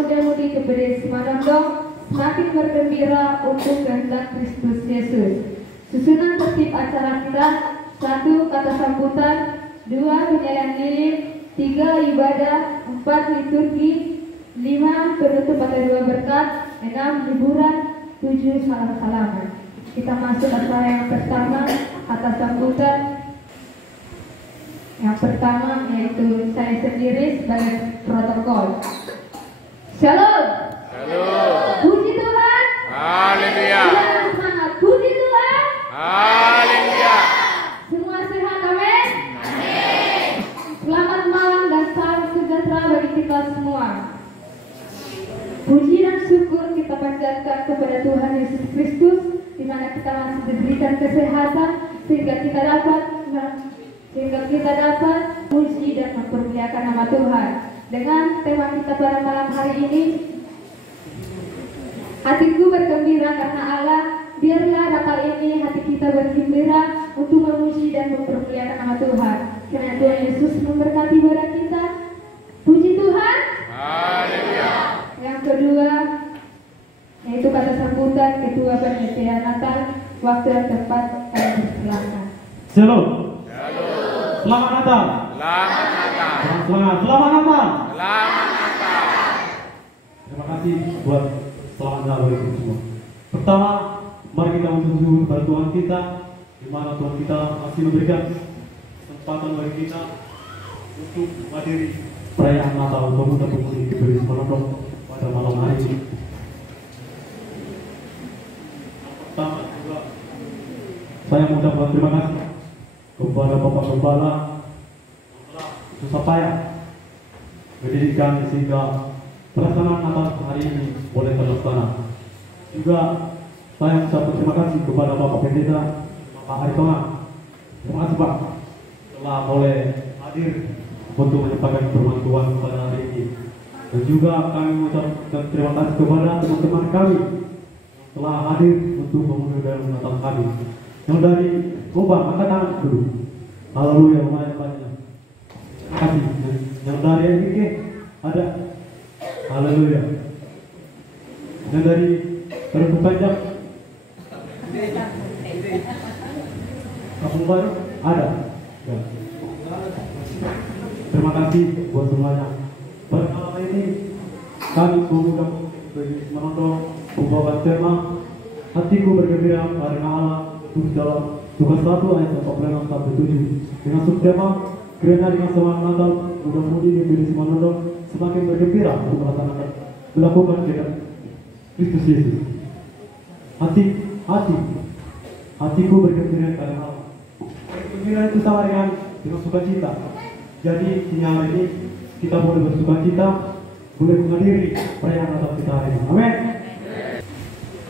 muda-mudi kepada Semandong semakin bergembira untuk kehendak Kristus Yesus. Susunan tertib acara kita: 1. Kata sambutan, 2. Penyalaan lilin, 3. Ibadah, 4. Liturgi, 5. Penutup pada 2 berkat, 6. Hiburan, 7. Salam-salaman. Kita masuk acara yang pertama, kata sambutan. Yang pertama yaitu saya sendiri sebagai protokol. Shalom. Shalom. Puji Tuhan. Haleluya. Dengan semangat. Puji Tuhan. Haleluya. Semua sehat, amin. Amin. Selamat malam dan salam sejahtera bagi kita semua. Puji dan syukur kita panjatkan kepada Tuhan Yesus Kristus, di mana kita masih diberikan kesehatan sehingga kita dapat puji dan mempermuliakan nama Tuhan. Dengan tema kita pada malam hari ini, hatiku bergembira karena Allah. Biarlah kali ini hati kita bergembira untuk memuji dan mempermuliakan nama Tuhan. Karena Tuhan Yesus memberkati kepada kita. Puji Tuhan. Haleluya. Yang kedua, yaitu kata sambutan Ketua Panitia Natal. Waktu yang tepat kami persilakan. Shalom. Shalom. Selamat Natal. Selamat Natal. Selamat Natal. Selamat Natal. Terima kasih buat selamat Natal bagi kita semua. Pertama, mari kita mensyukur kepada Tuhan kita, di mana Tuhan kita masih memberikan kesempatan bagi kita untuk menghadiri perayaan Natal pemuda-pemudi diberi Semandong pada malam hari ini. Pertama juga, saya mengucapkan terima kasih kepada Bapak Gembala susah payah mendirikan sehingga pelaksanaan Natal hari ini boleh terlaksana. Juga saya mengucapkan terima kasih kepada Bapak Pendeta, Bapak Aritona. Terima kasih Pak telah boleh hadir untuk menyampaikan firman Tuhan pada hari ini. Dan juga kami mengucapkan terima kasih kepada teman-teman kami yang telah hadir untuk memenuhi dalam Natal kami. Yang dari Gobang, angkat tangan dulu. Haleluya, lumayan banyak. Terima kasih. Yang dari MGK ada. Haleluya. Yang dari Terumbu Panjang, Kampung Baru ada. Ya. Terima kasih buat semuanya. Pada malam ini kami pemuda bagi Semandong membawa tema hatiku bergembira karena Allah. Dalam Lukas 1 ayat 46 sampai 7 dengan subtema kiranya dengan semangat Natal mudah-mudi diberi Semandong semakin bergembira untuk melakukan kehendak Kristus Yesus. Hatiku bergembira karena Allah. Bergembira itu sama dengan sukacita. Jadi siang hari ini kita boleh bersukacita, boleh menghadiri perayaan Natal kita hari ini. Amin.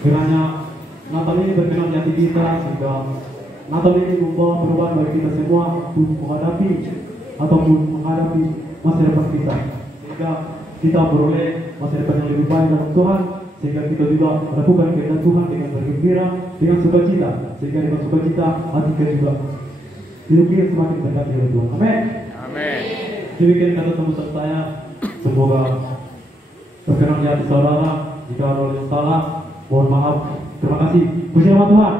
Kiranya Natal ini berkenan di hati kita sehingga Natal ini membawa perubahan bagi kita semua untuk menghadapi masa depan kita, sehingga kita beroleh masa depan yang lebih baik dalam Tuhan, sehingga kita juga melakukan kehendak Tuhan dengan bergembira, dengan sukacita, sehingga dengan sukacita hati kita juga hidup kita semakin dekat dengan Tuhan. Amin. Amin. Demikian kata sambutan saya. Semoga berkenan di hati saudara. Jika ada yang salah, mohon maaf. Terima kasih. Puji nama Tuhan.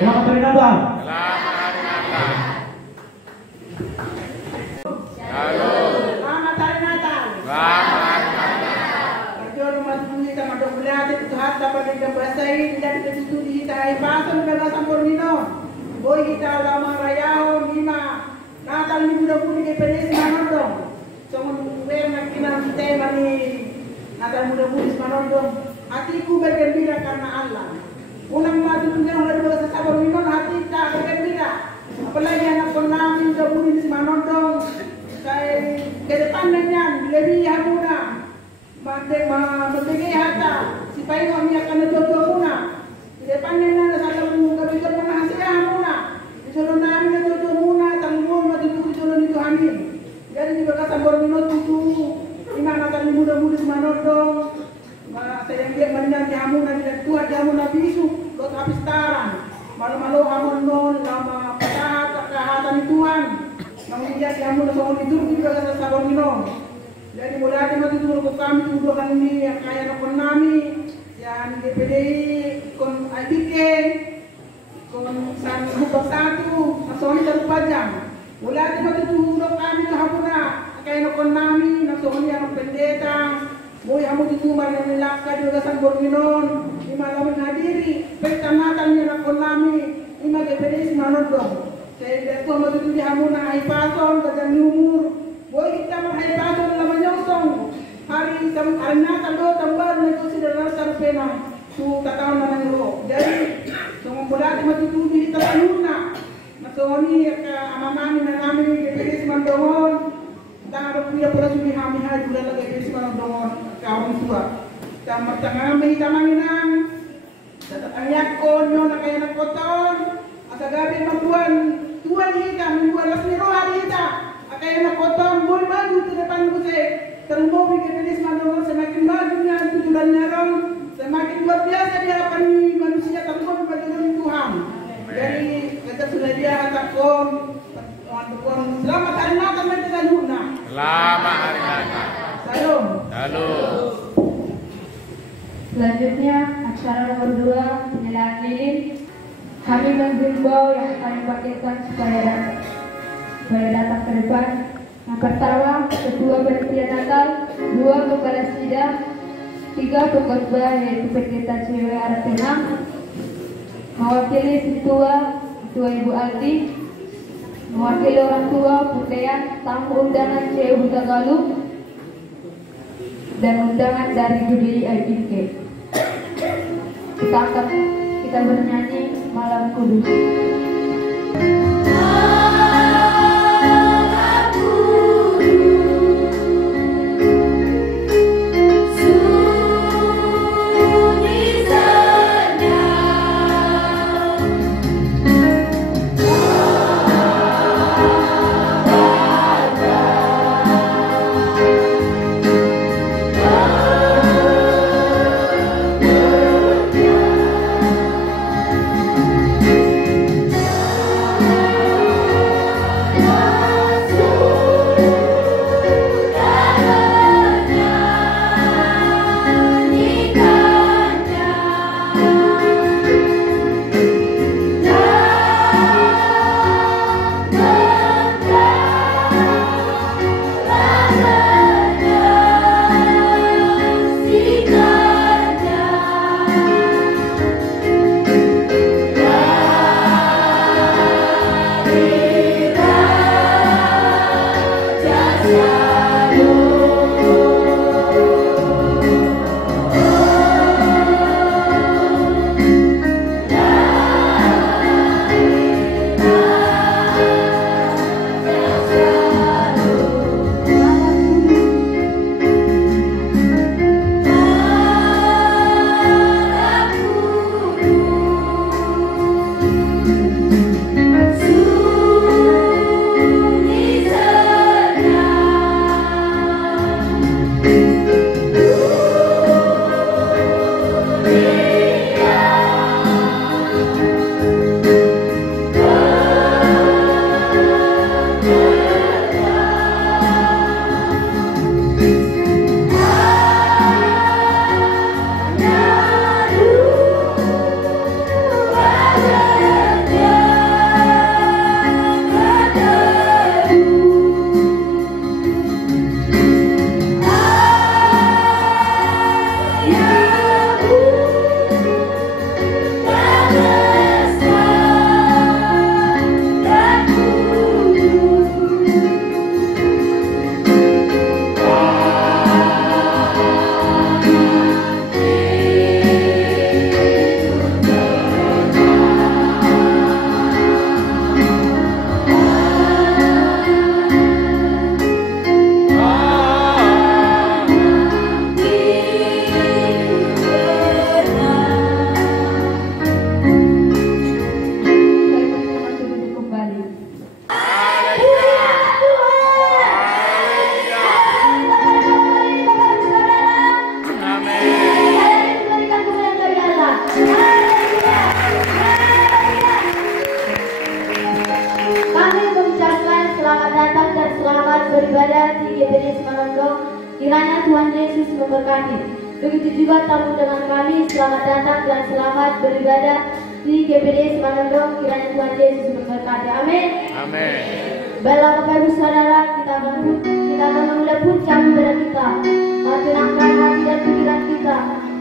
Selamat hari Natal. Selamat Natal. Shalom. Selamat hari Natal. Selamat Natal. Berdoa rumah bunyi sama dokumen itu hat dapat digambarai dan dituturi kita ibasan bela sampurnino. Boy kita lama rayao lima. Natal ni budak bunyi ke pedes manondong. Songon nak kina tema ni Natal budak bunyi manondong. Hatiku bergembira karena Allah. Unang matutunggan oleh dua sasabar minum hati tak bergembira. Apalagi anak penami sudah bunyi di manondong. Saya ke depannya lebih hamuna. Mendegi hata. Si paling kami akan jodoh muna. Di depannya ada satu muka bisa pernah hasilnya hamuna. Disuruh nami jodoh muna. Tanggung mati buku jodoh itu hamil. Jadi di bekas sabar minum itu. Ina akan muda-muda di manondong. Saya yang menang jamu nabi dan Tuhan jamu nabi isu lot habis taran malu-malu amun non lama kehatan Tuhan namun dia jamu nabi itu juga kata sabon minum Jadi mulai matutulog ko kami tuduhan ni kaya na kon nami yan DPDI kon IBK kon san hubang satu asoni terpajang. Mulai matutulog kami kahapon na kaya na kon nami nasoni ang pendeta. Boy amo tutumar na nilaka juga san Borginon imalamin hadiri pertamatan niya na kon nami ima DPDI manodong. Saya itu matutulog amo na ipason kadang umur. Boy kita mahaipason laman nyosong hari arna talo tambal na ito sila nasa pena su tataon na ng ro. Jadi so mula matutulog kita kanuna nasoni amamani na namin DPDI mandongon taro pila pula sumi hami ha dula lagi DPDI mandongon kawan suwa tamar tangami tamanginang tatangyak ko nyo na kaya nagkoton asagabi magduan tuan hita mingguan las niro hari hita kaya na koton boy maju ke depan gue termobi ke DPDI mandongon semakin majunya tujuan nyarong semakin luar biasa di hadapan manusia termobi pada Tuhan. Jadi kita sudah dia takon teman-teman selamat hari Natal kita luna. Selamat hari Natal. Salam. Salam. Selanjutnya acara nomor 2 penyalaan lilin. Kami menghimbau yang akan diwakilkan supaya datang ke depan. Yang pertama, kedua panitia Natal, 2 kepala sidang, 3 pengkhotbah yaitu pendeta cewek Aratenang, mewakili ketua Ibu Aldi, mewakili orang tua Butean, tamu undangan CU Butagalung, dan undangan dari GDI IBK. Kita bernyanyi Malam Kudus. memberkati. Begitu juga tamu dengan kami, selamat datang dan selamat beribadah di GPD Semarang. Kiranya Tuhan Yesus memberkati. Amin. Amin. Baiklah Bapak Ibu Saudara, kita akan memulai puncak ibadah kita. Tenangkan hati dan pikiran kita.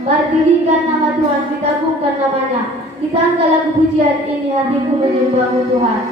Mari tinggikan nama Tuhan, kita agungkan namanya. Kita angkat lagu pujian ini, hatiku menyembahmu Tuhan.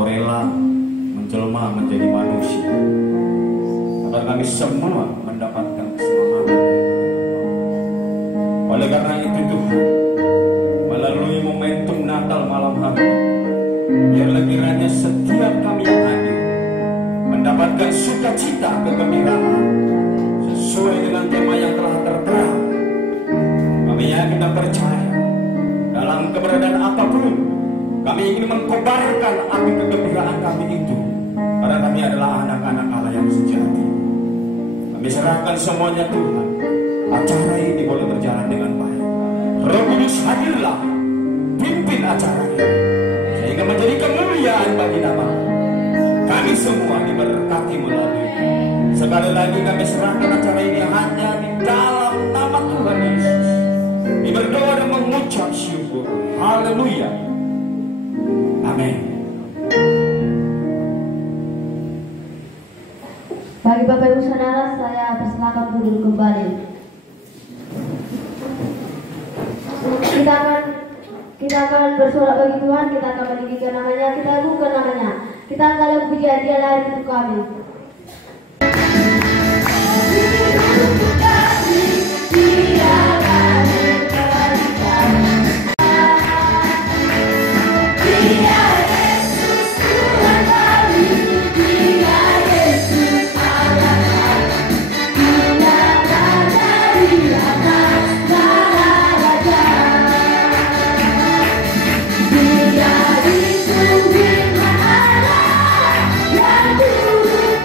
Kau rela menjelma menjadi manusia kami semua mendapatkan keselamatan. Oleh karena itu Tuhan, melalui momentum Natal malam hari, biarlah kiranya setiap kami yang hadir mendapatkan sukacita kegembiraan sesuai dengan tema yang telah tertera. Kami yakin dan percaya dalam keberadaan apapun kami ingin mengkobarkan api kegembiraan kami itu, karena kami adalah anak-anak Allah yang sejati. Kami serahkan semuanya Tuhan. Acara ini boleh berjalan dengan baik. Roh Kudus hadirlah, pimpin acaranya sehingga menjadi kemuliaan bagi nama kami semua diberkati melalui. Sekali lagi kami serahkan acara ini hanya di dalam nama Tuhan Yesus. Kami berdoa dan mengucap syukur. Haleluya. Amin. Bagi Bapak Ibu Saudara, saya persilakan duduk kembali. Kita akan bersorak bagi Tuhan, kita akan meninggikan namanya, kita agungkan namanya. Kita akan lagu pujian Dia lahir untuk kami. Dia ditunggu Allah yang turun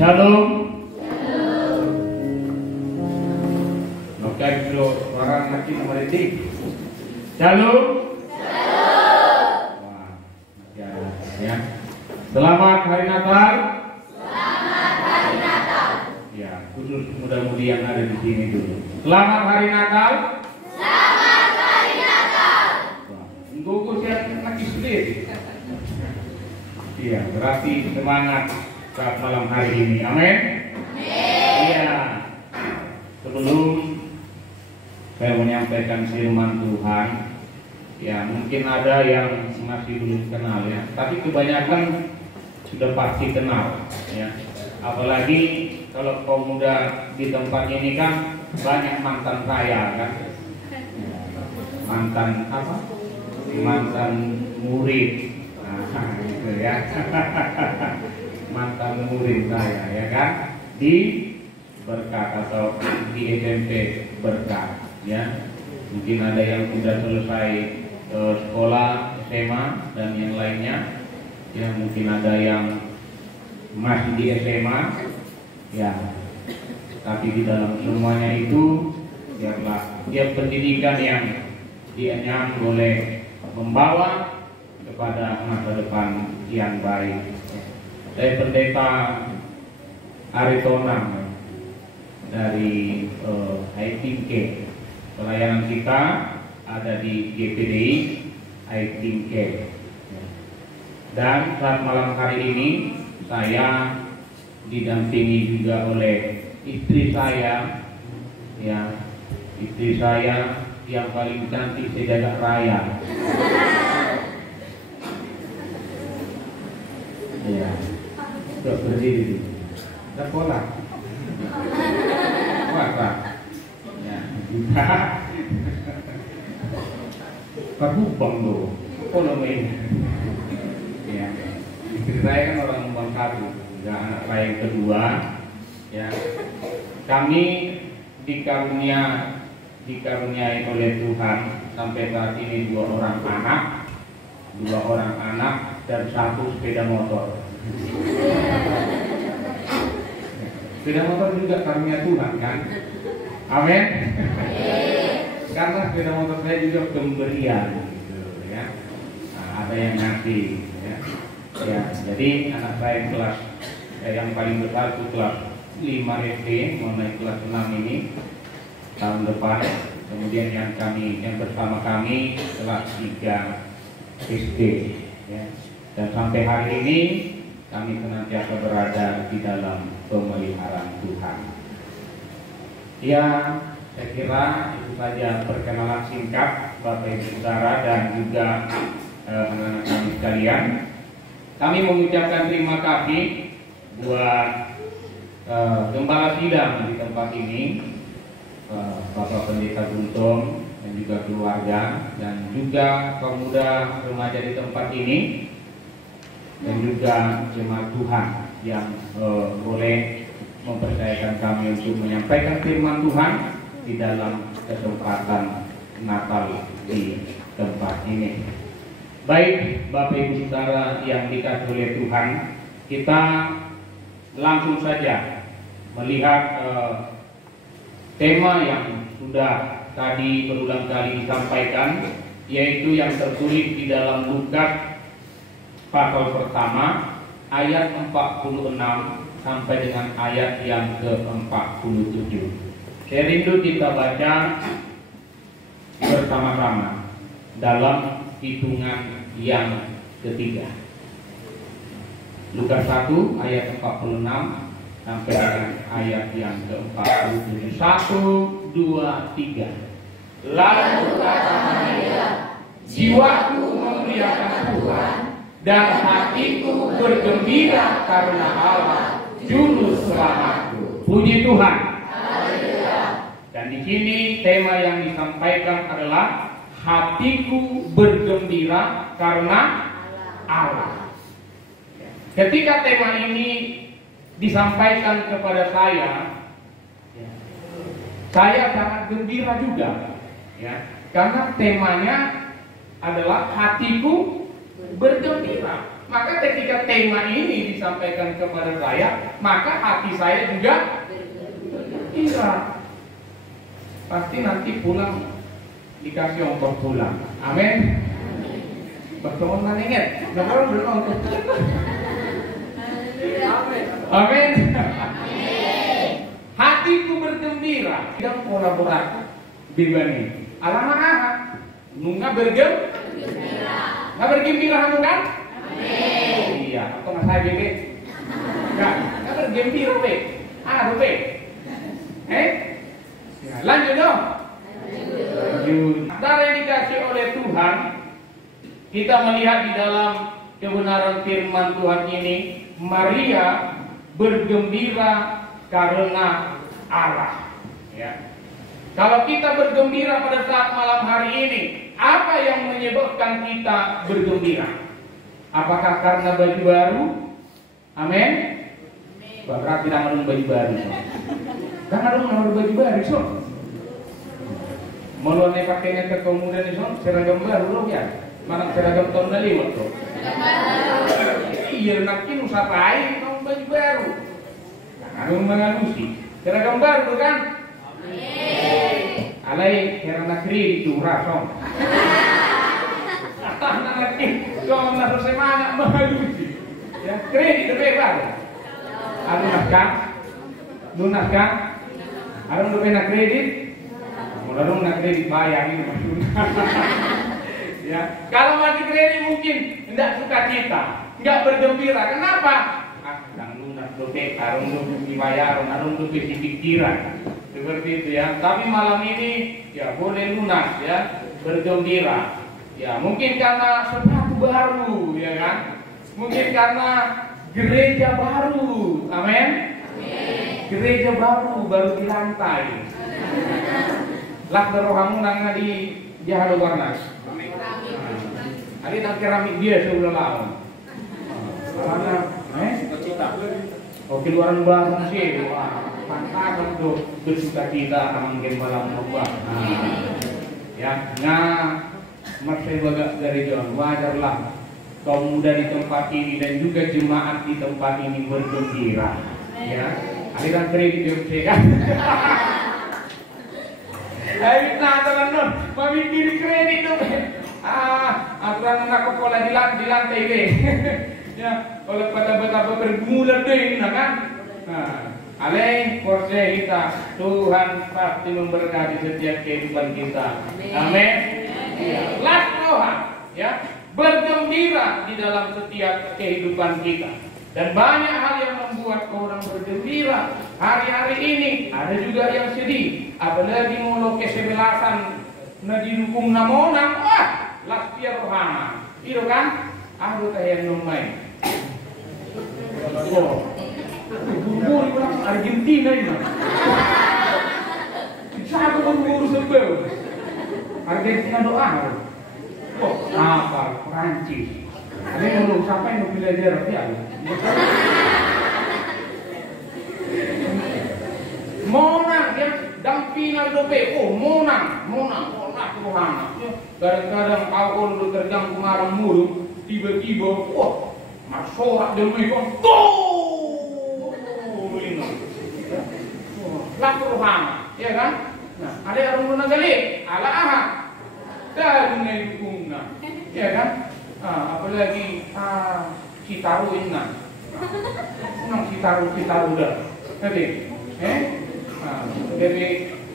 Shalom. Nokai dulu orang makin meredi. Shalom. Wah, ya. Selamat hari Natal. Ya, khusus muda-mudi yang ada di sini dulu. Selamat hari Natal. Untuk siap lagi sedih. Iya, berarti semangat saat malam hari ini. Amin. Iya. Sebelum saya menyampaikan firman Tuhan, ya mungkin ada yang masih belum kenal ya, tapi kebanyakan sudah pasti kenal ya. Apalagi kalau kaum muda di tempat ini kan banyak mantan saya kan. Mantan apa? Mantan murid. Nah, gitu ya. Mantan murid saya ya kan di Berkat atau di SMP Berkat ya. Mungkin ada yang sudah selesai sekolah SMA dan yang lainnya ya, mungkin ada yang masih di SMA ya, tapi di dalam semuanya itu biarlah dia pendidikan yang dia boleh membawa kepada masa depan yang baik. Saya Pendeta Aritonang dari ITK. Pelayanan kita ada di GPDI ITK. Dan saat malam hari ini saya didampingi juga oleh istri saya, ya, istri saya yang paling cantik sejagat raya. Ya. Sudah berdiri, sekolah, puasa, ya, juga, terhubung tuh, ekonomi, ya, istri saya kan orang Bangkaru, juga anak saya yang kedua, ya, kami dikaruniai oleh Tuhan sampai saat ini 2 orang anak dan 1 sepeda motor. Sepeda motor juga karunia Tuhan kan? Amin. Karena sepeda motor saya juga pemberian gitu ya. Nah, ada yang ngasih ya. Ya, jadi anak saya kelas yang paling besar itu kelas 5 SD, mau naik kelas 6 ini tahun depan. Kemudian yang bersama kami kelas 3 SD ya. Dan sampai hari ini kami senantiasa berada di dalam pemeliharaan Tuhan. Ya, saya kira itu saja perkenalan singkat Bapak Ibu Saudara dan juga anak-anak kami sekalian. Kami mengucapkan terima kasih buat Gembala Sidang di tempat ini, Bapak Pendeta Guntung dan juga keluarga, dan juga pemuda remaja di tempat ini, dan juga jemaat Tuhan yang boleh mempercayakan kami untuk menyampaikan firman Tuhan di dalam kesempatan Natal di tempat ini. Baik Bapak Ibu Saudara yang dikasihi oleh Tuhan, kita langsung saja melihat tema yang sudah tadi berulang kali disampaikan, yaitu yang tertulis di dalam Lukas pasal pertama ayat 46 sampai dengan ayat yang ke-47. Saya rindu kita baca bersama-sama dalam hitungan yang ketiga. Lukas 1 ayat 46 sampai dengan ayat yang ke-47. 1, 2, 3. Lalu kata Maria, jiwaku memuliakan Tuhan dan hatiku bergembira karena Allah Juru Selamatku. Puji Tuhan. Dan di sini tema yang disampaikan adalah hatiku bergembira karena Allah. Ketika tema ini disampaikan kepada saya sangat gembira juga, ya, karena temanya adalah hatiku bergembira. Maka ketika tema ini disampaikan kepada saya, maka hati saya juga bergembira. Pasti nanti pulang dikasih ongkos pulang. Amin. Bertemu dengan ingat, nggak belum ongkos. Amin. Hatiku bergembira. Yang kolaborasi bibani. Alama nunga bergembira. Nggak bergembira kamu kan? Iya. Atau nggak saya bebe? Nggak bergembira be. Be. Ya, lanjut dong. Dari yang dikasih oleh Tuhan, kita melihat di dalam kebenaran firman Tuhan ini, Maria bergembira karena Allah. Ya. Kalau kita bergembira pada saat malam hari ini, apa yang menyebabkan kita bergembira? Apakah karena baju baru? Amin. Berarti tidak ada baju baru. Kan ada baju baru, so. Malu ane pakainya ke kaum muda ni, so. Seragam baru loh ya. Mana seragam tahun lalu waktu. Iya, nakin usahain kaum baju baru. Anu menganusi. Seragam baru kan? Alai karena kiri curah, so. Nakin kau nak semangat menganusi. Ya, kredit bebas. Anu lunas kan? Ada udah nak kredit, mulai nak kredit bayar ini maksudnya. Ya, kalau masih kredit mungkin tidak suka kita, tidak bergembira. Kenapa? Sedang lunas dope, arung dibayar, arung dope pikiran, seperti itu ya. Tapi malam ini ya boleh lunas ya, bergembira. Ya mungkin karena sepatu baru, ya kan? Mungkin karena gereja baru, amin. Gereja baru di lantai. Lah berohamu nang di jahalo warna. Ada nang keramik dia sebelah lawan. Karena oh keluaran barang sih. Wah, pantas untuk bersuka-cita mungkin malam mabuk. Ya, nah masih bagak dari John, wajarlah kaum muda di tempat ini dan juga jemaat di tempat ini bergembira. Ya, aliran kredit juga kan. Ayo natalan non, memikir kredit dong. Aturan nak pola di lantai deh. Ya, kalau betapa bergumulan deh, kan? Alai kursi kita, Tuhan pasti memberkati setiap kehidupan kita. Amin. Lah Tuhan, ya. Bergembira di dalam setiap kehidupan kita. Dan banyak hal yang membuat orang bergembira. Hari-hari ini ada juga yang sedih. Apalagi mau kesebelasan na didukung na monang. Lastia rohana. Itu kan? Aku kayak nomai. Buru-buru pulang Argentina ini. Satu buru-buru sebel. Argentina doa. Apa? Perancis. Ada yang belum sampai mau belajar ya. Monang ya, dampingan dope. Monang Tuhan. Kadang-kadang kau udah terganggu marah mulu, tiba-tiba, masorak demi kau. Lah Tuhan, ya kan? Nah, ada yang orang nagali, ala ahad. Dan dukungna, ya kan? Apalagi Citaru inna, Citaru dah, nanti, Dewi,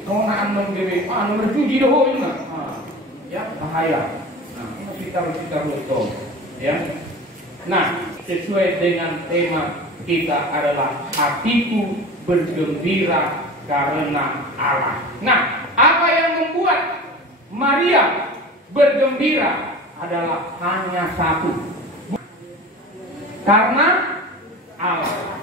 kau nak ambil Dewi, nomor 7 dah inna, ya bahaya. Citaru itu, ya. Nah, sesuai dengan tema kita adalah hatiku bergembira karena Allah. Nah, apa yang membuat Maria bergembira adalah hanya satu, karena Allah.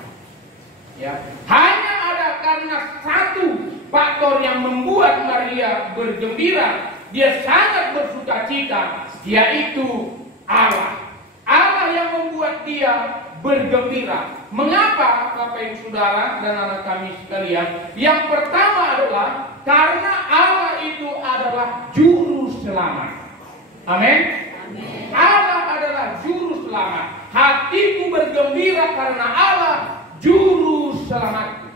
Ya, hanya ada karena satu faktor yang membuat Maria bergembira, dia sangat bersukacita, yaitu Allah. Allah yang membuat dia bergembira. Mengapa, Bapak Ibu Saudara dan anak kami sekalian? Yang pertama adalah karena Allah itu adalah juru selamat. Amin. Allah adalah juru selamat. Hatiku bergembira karena Allah juru selamat.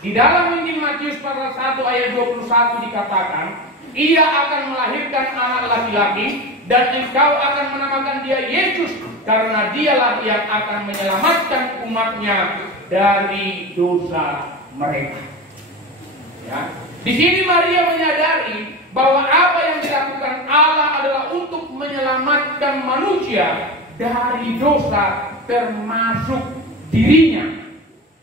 Di dalam Injil Matius pasal 1 ayat 21 dikatakan, ia akan melahirkan anak laki-laki dan engkau akan menamakan dia Yesus, karena dialah yang akan menyelamatkan umatnya dari dosa mereka. Ya. Di sini Maria menyadari bahwa apa yang dilakukan Allah adalah untuk menyelamatkan manusia dari dosa, termasuk dirinya.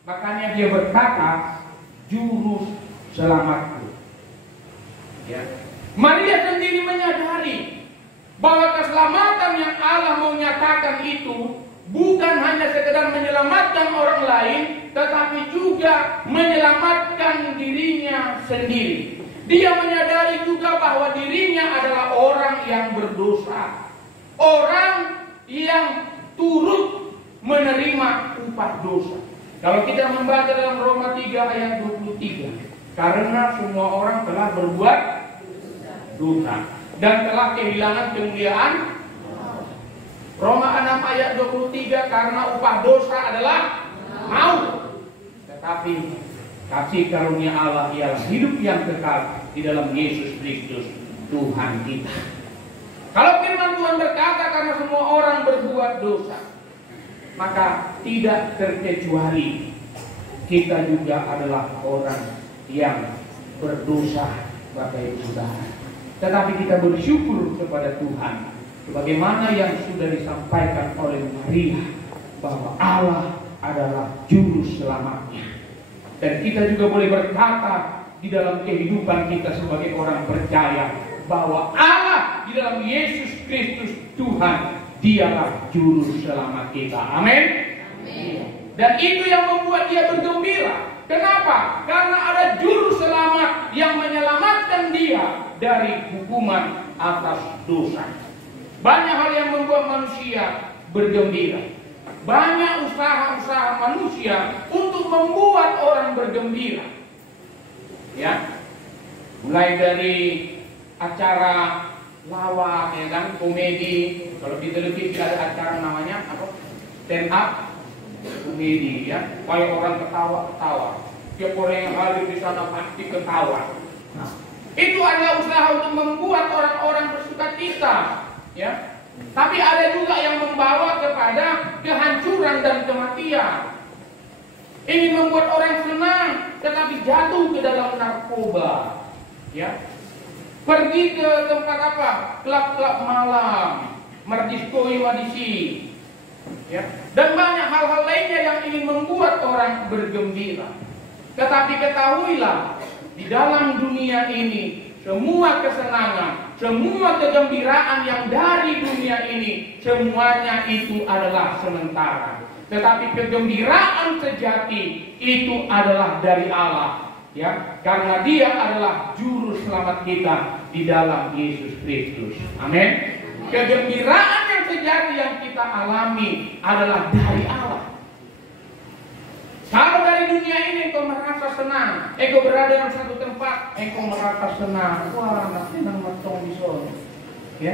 Makanya dia berkata, juru selamatku. Ya. Maria sendiri menyadari bahwa keselamatan yang Allah mau nyatakan itu bukan hanya sekedar menyelamatkan orang lain, tetapi juga menyelamatkan dirinya sendiri. Dia menyadari juga bahwa dirinya adalah orang yang berdosa, orang yang turut menerima upah dosa. Kalau kita membaca dalam Roma 3 ayat 23, karena semua orang telah berbuat dosa dan telah kehilangan kemuliaan. Roma 6 ayat 23, karena upah dosa adalah maut, tetapi kasih karunia Allah ialah hidup yang kekal di dalam Yesus Kristus Tuhan kita. Kalau firman Tuhan berkata karena semua orang berbuat dosa, maka tidak terkecuali kita juga adalah orang yang berdosa, Bapak Ibu Saudara. Tetapi kita bersyukur kepada Tuhan, sebagaimana yang sudah disampaikan oleh Maria, bahwa Allah adalah juru selamatnya. Dan kita juga boleh berkata di dalam kehidupan kita sebagai orang percaya, bahwa Allah di dalam Yesus Kristus Tuhan, dialah juru selamat kita. Amin. Dan itu yang membuat dia bergembira. Kenapa? Karena ada juru selamat yang menyelamatkan dia dari hukuman atas dosa. Banyak hal yang membuat manusia bergembira. Banyak usaha-usaha manusia untuk membuat orang bergembira. Ya, mulai dari acara lawak, ya kan, komedi. Kalau di televisi ada acara namanya apa? Stand up komedi, ya. Kayak orang ketawa-ketawa. Tiap orang yang hadir di sana pasti ketawa. Nah, itu adalah usaha untuk membuat orang-orang bersukacita, ya. Tapi ada juga yang membawa kepada kehancuran dan kematian. Ingin membuat orang senang, tetapi jatuh ke dalam narkoba, ya. Pergi ke tempat apa? Klub-klub malam, merdiskoi madisi, ya. Dan banyak hal-hal lainnya yang ingin membuat orang bergembira. Tetapi ketahuilah, di dalam dunia ini, semua kesenangan, semua kegembiraan yang dari dunia ini, semuanya itu adalah sementara. Tetapi kegembiraan sejati itu adalah dari Allah, ya, karena Dia adalah juru selamat kita di dalam Yesus Kristus. Amin. Kegembiraan yang sejati yang kita alami adalah dari Allah. Kalau dari dunia ini engkau merasa senang, engkau berada dalam satu tempat, engkau merasa senang, wah, nak senang matong di sana, ya.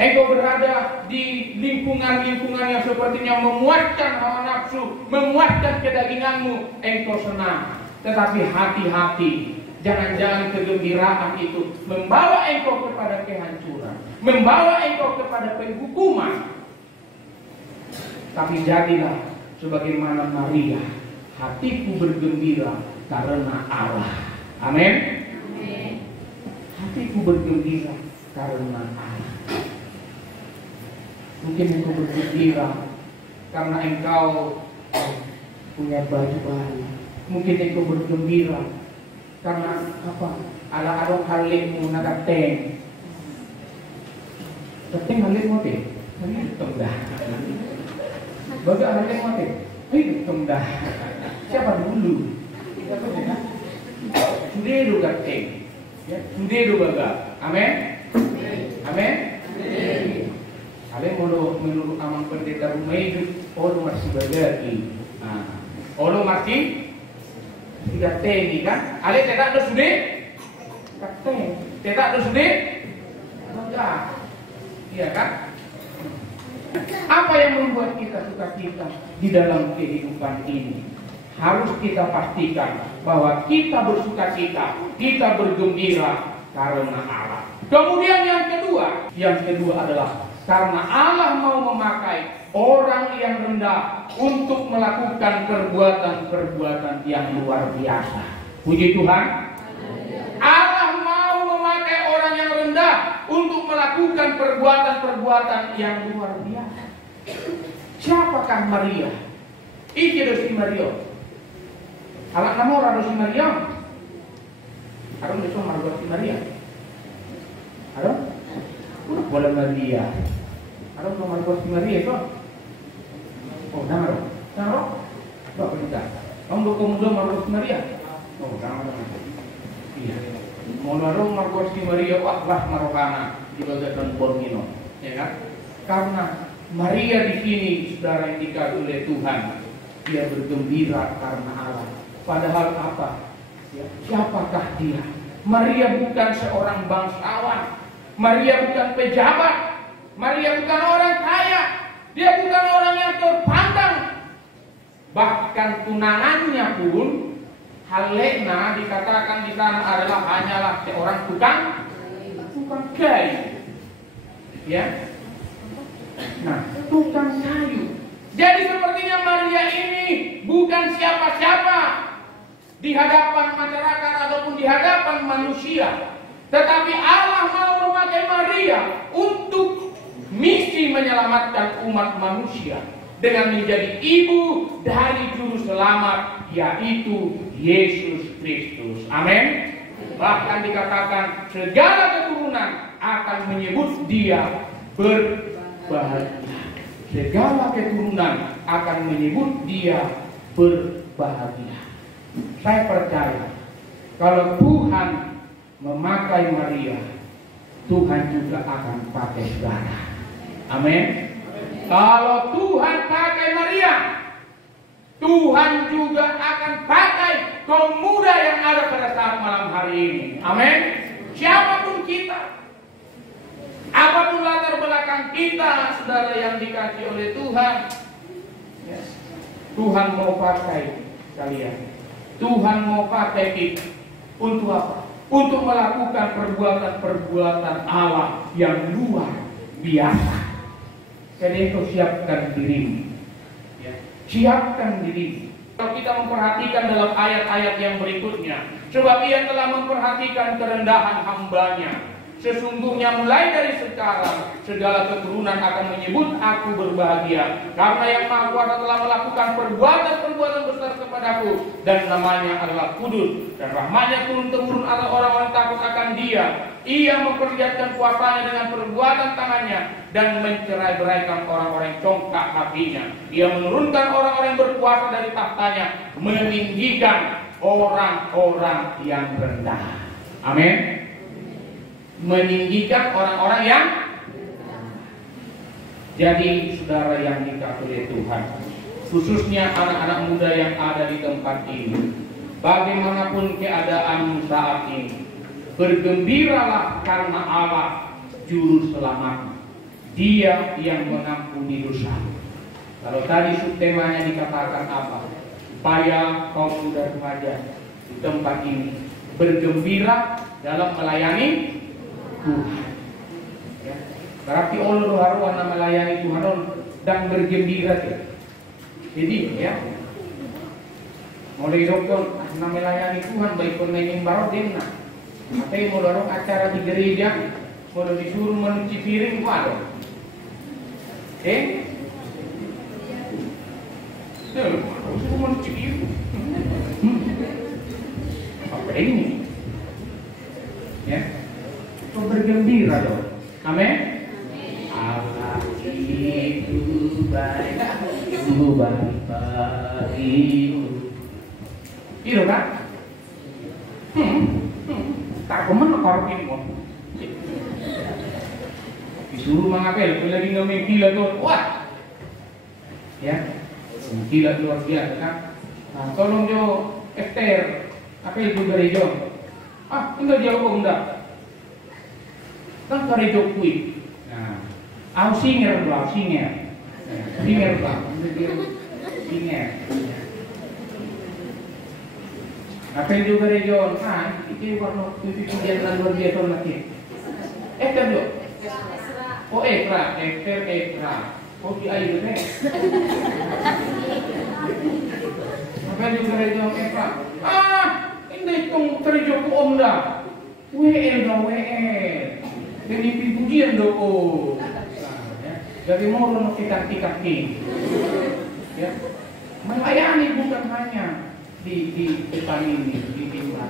Engkau berada di lingkungan-lingkungan yang sepertinya memuaskan hawa nafsu, memuaskan kedaginganmu, engkau senang. Tetapi hati-hati, jangan-jangan kegembiraan itu membawa engkau kepada kehancuran, membawa engkau kepada penghukuman. Tapi jadilah sebagaimana Maria, hatiku bergembira karena Allah. Amin. Hatiku bergembira karena Allah. Mungkin engkau bergembira karena engkau punya baju baru. Mungkin engkau bergembira karena apa? Ala-ala halingmu nagateng. Gateng halingmu teh. Hidup dah. Baga halingmu teh. Hidup dah. Siapa dulu? Sudah do gateng. Ya, sudah do baga. Amin. Amin. Ale menurut amang pendeta rumah hidup, orang masih bergati. Orang masih tidak tinggi kan? Ale tidak ada sudah, tidak ada sudah, enggak, iya kan? Apa yang membuat kita sukacita di dalam kehidupan ini? Harus kita pastikan bahwa kita bersukacita, kita bergembira karena Allah. Kemudian yang kedua adalah karena Allah mau memakai orang yang rendah untuk melakukan perbuatan-perbuatan yang luar biasa. Puji Tuhan. Allah mau memakai orang yang rendah untuk melakukan perbuatan-perbuatan yang luar biasa. Siapakah Maria? Iki dosi Maria. Anak nama orang dosi Maria. Ada dosi Maria. Ada? Boleh Maria. Ada nomor dosi Maria itu? Oh, nama. Bapak pendeta. Kamu kemudian Markus Maria. Oh, nama. Iya. Monarung Markus Maria waklah marokana di bagian Bornino, ya kan? Karena Maria di sini saudara yang dikasihi oleh Tuhan, dia bergembira karena Allah. Padahal apa? Ya, siapakah dia? Maria bukan seorang bangsawan. Maria bukan pejabat. Maria bukan orang kaya. Dia bukan orang yang terpandang. Bahkan tunangannya pun Helena dikatakan di sana adalah hanyalah seorang tukang kayu. Ya. Nah, tukang kayu. Jadi sepertinya Maria ini bukan siapa-siapa di hadapan masyarakat ataupun di hadapan manusia. Tetapi Allah mau memakai Maria untuk misi menyelamatkan umat manusia dengan menjadi ibu dari juru selamat, yaitu Yesus Kristus. Amin. Bahkan dikatakan segala keturunan akan menyebut dia berbahagia. Segala keturunan akan menyebut dia berbahagia. Saya percaya kalau Tuhan memakai Maria, Tuhan juga akan pakai saudara. Amin. Kalau Tuhan pakai Maria, Tuhan juga akan pakai kaum muda yang ada pada saat malam hari ini. Amin. Siapapun kita, apapun latar belakang kita, saudara yang dikasihi oleh Tuhan, Tuhan mau pakai kalian. Tuhan mau pakai kita. Untuk apa? Untuk melakukan perbuatan-perbuatan Allah yang luar biasa. Jadi kau siapkan dirimu. Ya. Siapkan dirimu. Kalau kita memperhatikan dalam ayat-ayat yang berikutnya, sebab ia telah memperhatikan kerendahan hambanya. Sesungguhnya mulai dari sekarang segala keturunan akan menyebut aku berbahagia, karena yang Maha Kuasa telah melakukan perbuatan-perbuatan besar kepadaku, dan namanya adalah kudus, dan rahmatnya turun-temurun atas orang-orang takut akan dia. Ia memperlihatkan kuasanya dengan perbuatan tangannya dan mencerai-beraikan orang-orang yang congkak hatinya. Ia menurunkan orang-orang yang berkuasa dari tahtanya, meninggikan orang-orang yang rendah. Amin. Meninggikan orang-orang yang. Jadi saudara yang dikasihi oleh Tuhan, khususnya anak-anak muda yang ada di tempat ini, bagaimanapun keadaan saat ini, bergembiralah karena Allah juru selamat, Dia yang mengampuni dosa. Kalau tadi subtemanya dikatakan apa? Supaya kaum muda remaja di tempat ini bergembira dalam melayani Tuhan. Ya. Berarti Allah harus melayani Tuhan dan bergembira. Jadi ya, mulai dokter melayani Tuhan baik pemain baru dena. Tapi mau dorong acara di gereja, mau disuruh mencuci piring kok ada. Semua itu. Apa ini? Ya, kau bergembira dong. Amin. Allah itu baik, itu baik bagiku. Itu kan? Tak kemen korupin kok. Disuruh mengapel, lagi ngomong gila tuh, wah, ya, gila luar biasa kan? Nah, tolong jo, Esther, apa itu gereja? Ah, tinggal jauh enggak? Kan gereja kui. Nah, aku singer lah, singer lah, singer. Apa itu gereja? Nah, itu warna putih yang luar biasa lagi. Esther jo. Oh Ekra, Esther Ekra. Oh di air deh. Apa juga gereja Ekra? Ah, ini tung gereja ku om dah. WL dah WL. Jadi pujian do. Dari moron kita kaki. Ya, melayani bukan hanya di depan ini, di timur.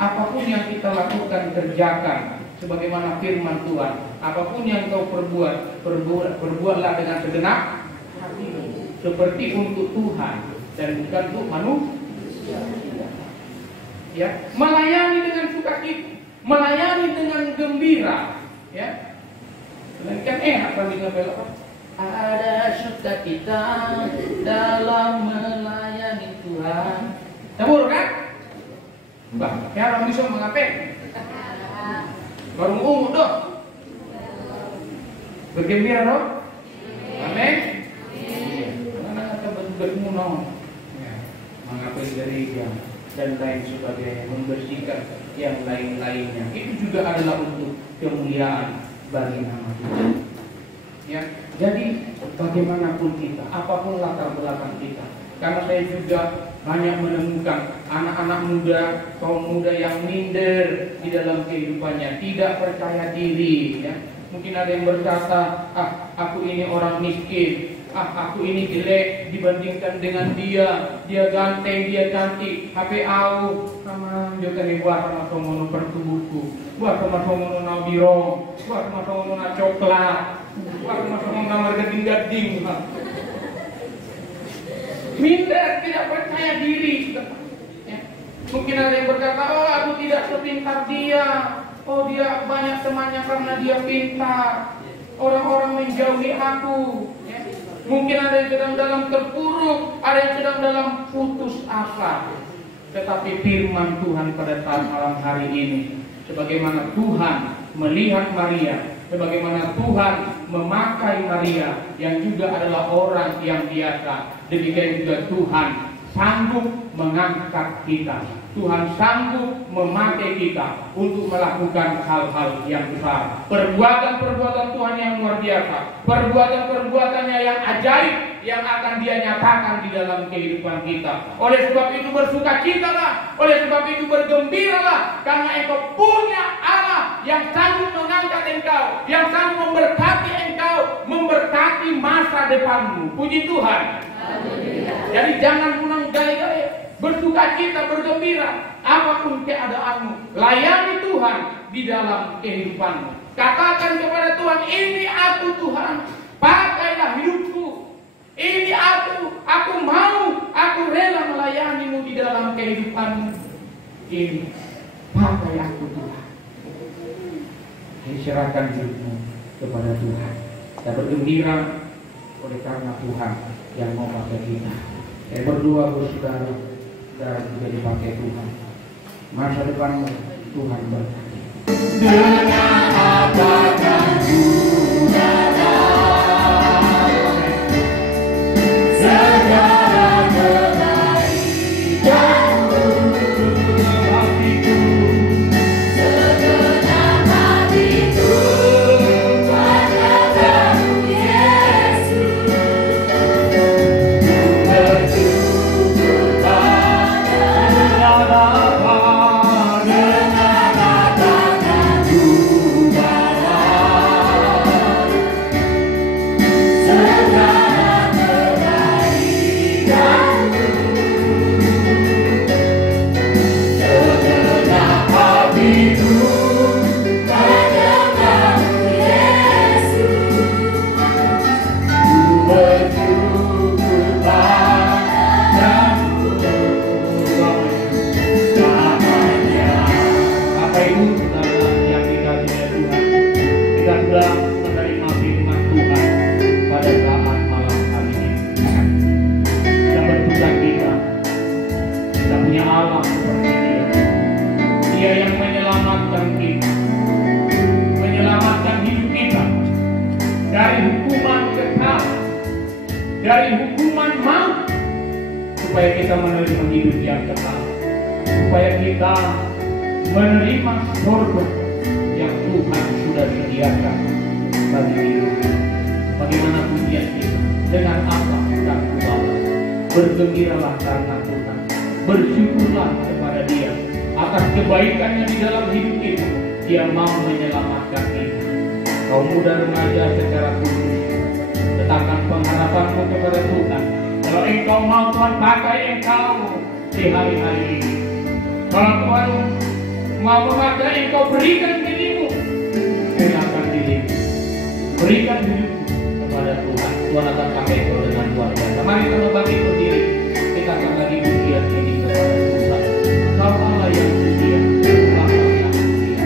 Apapun yang kita lakukan kerjakan. Sebagaimana firman Tuhan, apapun yang kau perbuatlah dengan segenap hatimu, seperti untuk Tuhan dan bukan untuk manusia. Ya, melayani dengan sukacita, melayani dengan gembira. Ya, kan enak kalau kita ada sukacita dalam melayani Tuhan. Tabur kan? Mbak, ya orang bisa mengapain? Baru umur dong. Bergembira dong. Amin. Karena kata bermuno. Mengapai gereja dan lain sebagainya, membersihkan yang lain-lainnya. Itu juga adalah untuk kemuliaan bagi nama Tuhan. Ya, jadi bagaimanapun kita, apapun latar belakang kita. Karena saya juga banyak menemukan anak-anak muda, kaum muda yang minder di dalam kehidupannya, tidak percaya diri. Ya. Mungkin ada yang berkata, aku ini orang miskin, aku ini jelek dibandingkan dengan dia ganteng, dia cantik, HP au, sama juga nih buat sama somono pertubuhku, buat sama somono na biro, buat sama somono na coklat, buat sama somono na gading-gading. Minder, tidak percaya diri. Ya. Mungkin ada yang berkata, oh aku tidak sepintar dia. Oh dia banyak temannya karena dia pintar. Orang-orang menjauhi aku. Ya. Mungkin ada yang sedang dalam terpuruk, ada yang sedang dalam putus asa. Tetapi firman Tuhan pada saat malam hari ini, sebagaimana Tuhan melihat Maria, sebagaimana Tuhan memakai Maria yang juga adalah orang yang biasa, demikian juga Tuhan sanggup mengangkat kita. Tuhan sanggup memakai kita untuk melakukan hal-hal yang besar. Perbuatan-perbuatan Tuhan yang luar biasa, perbuatan-perbuatannya yang ajaib yang akan Dia nyatakan di dalam kehidupan kita. Oleh sebab itu bersukacitalah, oleh sebab itu bergembiralah, karena engkau punya Allah yang sanggup mengangkat engkau, yang sanggup memberkati engkau, memberkati masa depanmu. Puji Tuhan. Jadi jangan menang gaya-gaya. Bersukacita, bergembira, apapun keadaanmu, layani Tuhan di dalam kehidupanmu. Katakan kepada Tuhan, ini aku Tuhan, pakailah hidupku. Ini aku mau, aku rela melayanimu di dalam kehidupanmu. Ini, pakai aku Tuhan. Serahkan hidupmu kepada Tuhan. Dan bergembira oleh karena Tuhan yang mau pakai kita. Saya berdoa saudara. Dan juga dipakai Tuhan. Masa depanmu Tuhan berkati. Dengan apakah segala kebaikanmu, hatiku, segenap hatiku padamu Yesus. Dengan apa Dia yang menyelamatkan kita, menyelamatkan hidup kita dari hukuman kekal, dari hukuman maut, supaya kita menerima hidup yang kekal, supaya kita menerima surga yang Tuhan sudah sediakan bagi kita. Bagaimana pujian kita? Dengan apa kita kubalas? Bergembiralah karena Tuhan, bersyukurlah kepada Dia atas kebaikannya di dalam hidup kita. Dia mau menyelamatkan kita. Kaum muda remaja secara khusus, letakkan pengharapanmu kepada Tuhan. Kalau engkau mau Tuhan pakai engkau di hari-hari ini, kalau Tuhan mau memakai engkau, berikan dirimu, serahkan dirimu, berikan hidupmu kepada Tuhan. Tuhan akan pakai engkau dengan luar biasa. Mari kita bagi berdiri, kita akan lagi pujian ini kepada Tuhan. Kau Allah yang setia, Allah yang setia.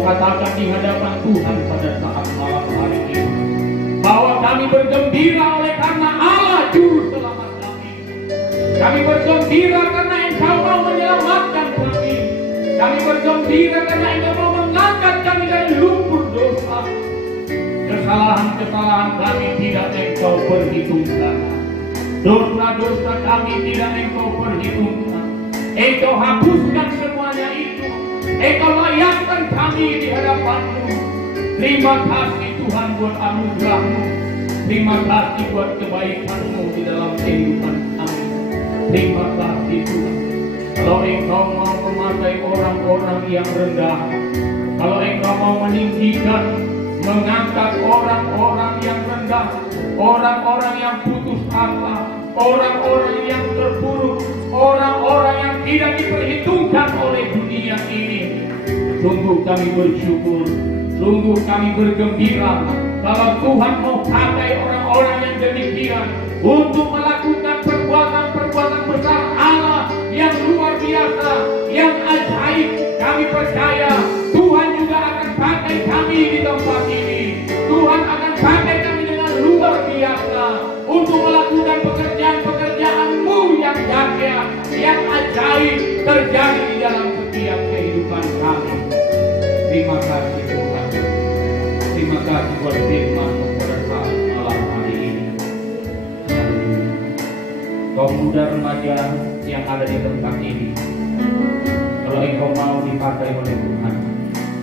Katakan di hadapan Tuhan pada saat malam hari ini bahwa kami bergembira oleh karena Allah juru selamat kami. Kami bergembira karena Engkau mau menyelamatkan kami. Kami bergembira karena Engkau mau mengangkat kami dari lumpur dosa. Kesalahan-kesalahan kami tidak Engkau perhitungkan. Dosa-dosa kami tidak Engkau perhitungkan. Engkau hapuskan semuanya itu. Engkau layakkan kami di hadapan-Mu. Terima kasih Tuhan buat anugerah-Mu. Terima kasih buat kebaikan-Mu di dalam kehidupan kami. Terima kasih Tuhan. Kalau Engkau mau memakai orang-orang yang rendah, kalau Engkau mau meninggikan, mengangkat orang-orang yang rendah, orang-orang yang putus asa, orang-orang yang terpuruk, orang-orang yang tidak diperhitungkan oleh dunia ini. Sungguh kami bersyukur, sungguh kami bergembira kalau Tuhan mau pakai orang-orang yang demikian untuk melakukan perbuatan-perbuatan besar Allah yang luar biasa, yang ajaib. Kami percaya Tuhan juga akan pakai kami di tempat ini. Tuhan akan pakai kami dengan luar biasa untuk melakukan pekerjaan-pekerjaan-Mu yang dahsyat, yang ajaib terjadi di dalam setiap kehidupan kami. Terima kasih Tuhan. Terima kasih buat firman-Mu pada saat malam hari ini. Kaum muda remaja yang ada di tempat ini, kalau engkau mau dipakai oleh Tuhan,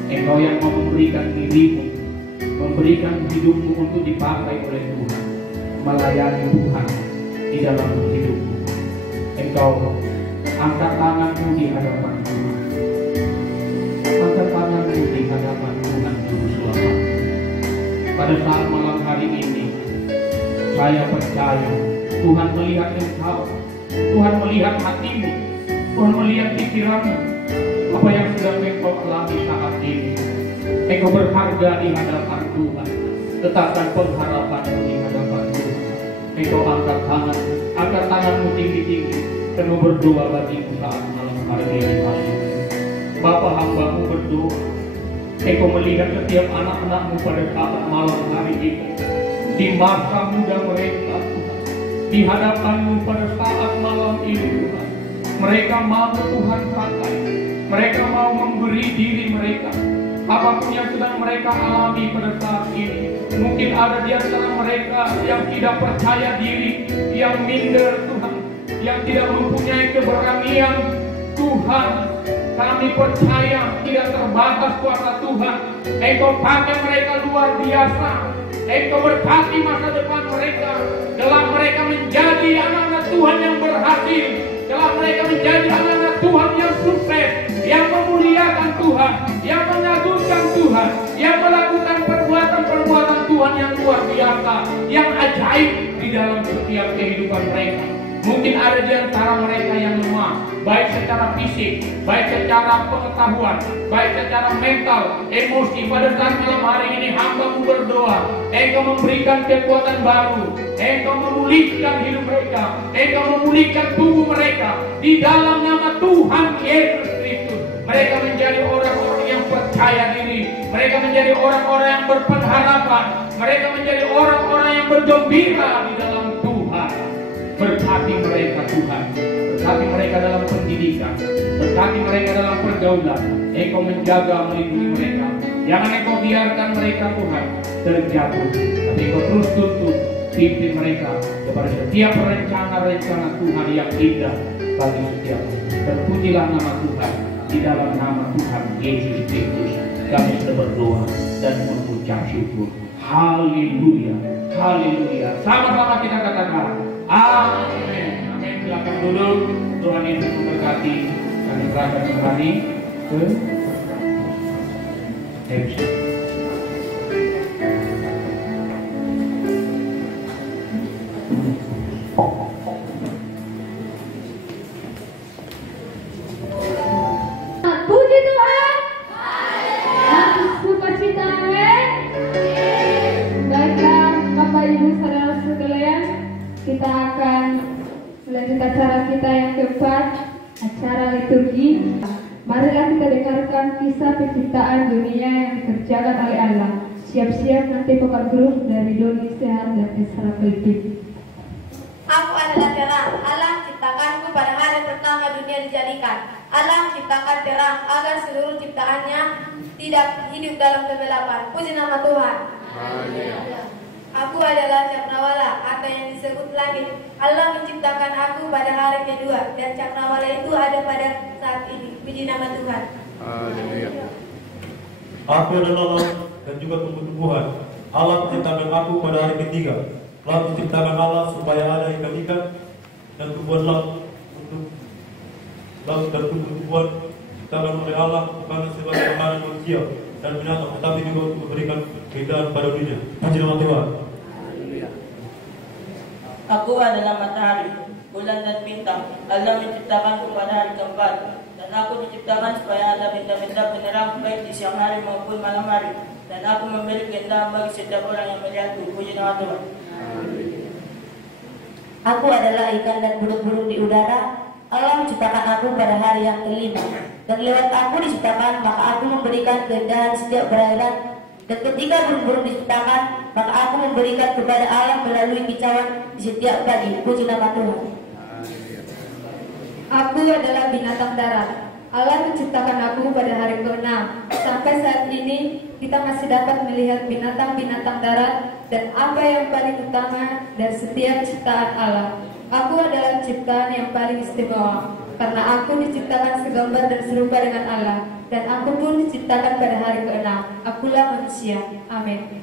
engkau yang mau memberikan dirimu, memberikan hidupmu untuk dipakai oleh Tuhan, melayani Tuhan di dalam hidupmu, engkau angkat tanganmu di hadapan Tuhan, angkat tanganmu di hadapan Tuhan Juru Selamat. Pada saat malam hari ini, saya percaya Tuhan melihat engkau, Tuhan melihat hatimu, Tuhan melihat pikiranmu, apa yang sedang engkau alami saat ini. Engkau berharga di hadapan Tuhan, letakkan pengharapanmu di hadapan Tuhan. Engkau angkat tanganmu tinggi-tinggi, dan berdoa bagimu saat malam hari ini. Bapa, hamba-Mu berdoa, engkau melihat setiap anak-anak-Mu pada saat malam hari ini, di masa muda mereka, di hadapan-Mu pada saat malam ini Tuhan. Mereka mau Tuhan pakai, mereka mau memberi diri mereka, apapun yang sedang mereka alami pada saat ini. Mungkin ada di antara mereka yang tidak percaya diri, yang minder Tuhan, yang tidak mempunyai keberanian. Tuhan, kami percaya tidak terbatas kuasa Tuhan. Engkau pakai mereka luar biasa. Engkau berkati masa depan mereka, telah mereka menjadi anak-anak Tuhan yang berhasil, telah mereka menjadi anak-anak Tuhan yang sukses, yang memuliakan Tuhan, yang mengagungkan Tuhan, yang melakukan perbuatan-perbuatan Tuhan yang luar biasa, yang ajaib di dalam setiap kehidupan mereka. Mungkin ada di antara mereka yang lemah, baik secara fisik, baik secara pengetahuan, baik secara mental, emosi. Pada saat malam hari ini hamba-Mu berdoa, Engkau memberikan kekuatan baru, Engkau memulihkan hidup mereka, Engkau memulihkan tubuh mereka di dalam nama Tuhan Yesus Kristus. Mereka menjadi orang-orang yang percaya diri, mereka menjadi orang-orang yang berpengharapan, mereka menjadi orang-orang yang bergembira di dalam Tuhan. Berkati mereka Tuhan, berkati mereka dalam pendidikan, berkati mereka dalam pergaulan. Engkau menjaga, melindungi mereka. Jangan Engkau biarkan mereka Tuhan terjatuh, tapi Engkau terus tuntun, pimpin mereka kepada setiap rencana-rencana Tuhan yang indah bagi setiap. Terpujilah nama Tuhan, di dalam nama Tuhan Yesus Kristus kami sudah berdoa dan mengucap syukur. Haleluya, haleluya. Sama-sama kita katakan amin. Amin. Silakan duduk. Tuhan Yesus memberkati. Kami serahkan kembali ke MC. Puji Tuhan. Sukacita, amin. Baiklah Bapak Ibu saudara sekalian, kita akan melanjutkan acara kita yang keempat, acara liturgi. Marilah kita dengarkan kisah penciptaan dunia yang dikerjakan oleh Allah. Siap-siap nanti vokal grup dari Doni Sehan dan Esra Pelipit. Aku adalah terang, Allah ciptakanku pada hari pertama dunia dijadikan. Allah menciptakan terang agar seluruh ciptaannya tidak hidup dalam kegelapan. Puji nama Tuhan. Aku adalah cakrawala atau yang disebut langit. Allah menciptakan aku pada hari kedua dan cakrawala itu ada pada saat ini. Puji nama Tuhan. Aku adalah laut dan juga tumbuh-tumbuhan. Allah menciptakan aku pada hari ketiga. Laut diciptakan Allah supaya ada ikan-ikan dan tumbuhan laut untuk laut dan tumbuh-tumbuhan diciptakan oleh Allah bukan sebagai makanan manusia. dan binatang, tetapi juga untuk memberikan keindahan pada dunia. Puji nama Tuhan. Aku adalah matahari, bulan dan bintang. Allah menciptakanku pada hari keempat, dan aku diciptakan supaya ada benda-benda penerang baik di siang hari maupun malam hari. Dan aku memberi keindahan bagi setiap orang yang melihatku. Puji nama Tuhan. Aku adalah ikan dan burung-burung di udara. Allah menciptakan aku pada hari yang kelima, dan lewat aku diciptakan, maka aku memberikan keindahan setiap perairan. Dan ketika burung-burung diciptakan, maka aku memberikan kepada Allah melalui kicauan di setiap pagi. Puji nama Tuhan. Aku adalah binatang darat. Allah menciptakan aku pada hari ke-6. Sampai saat ini kita masih dapat melihat binatang-binatang darat dan apa yang paling utama dari setiap ciptaan Allah. Aku adalah ciptaan yang paling istimewa karena aku diciptakan segambar dan serupa dengan Allah, dan aku pun diciptakan pada hari ke-6. Akulah manusia. Amin.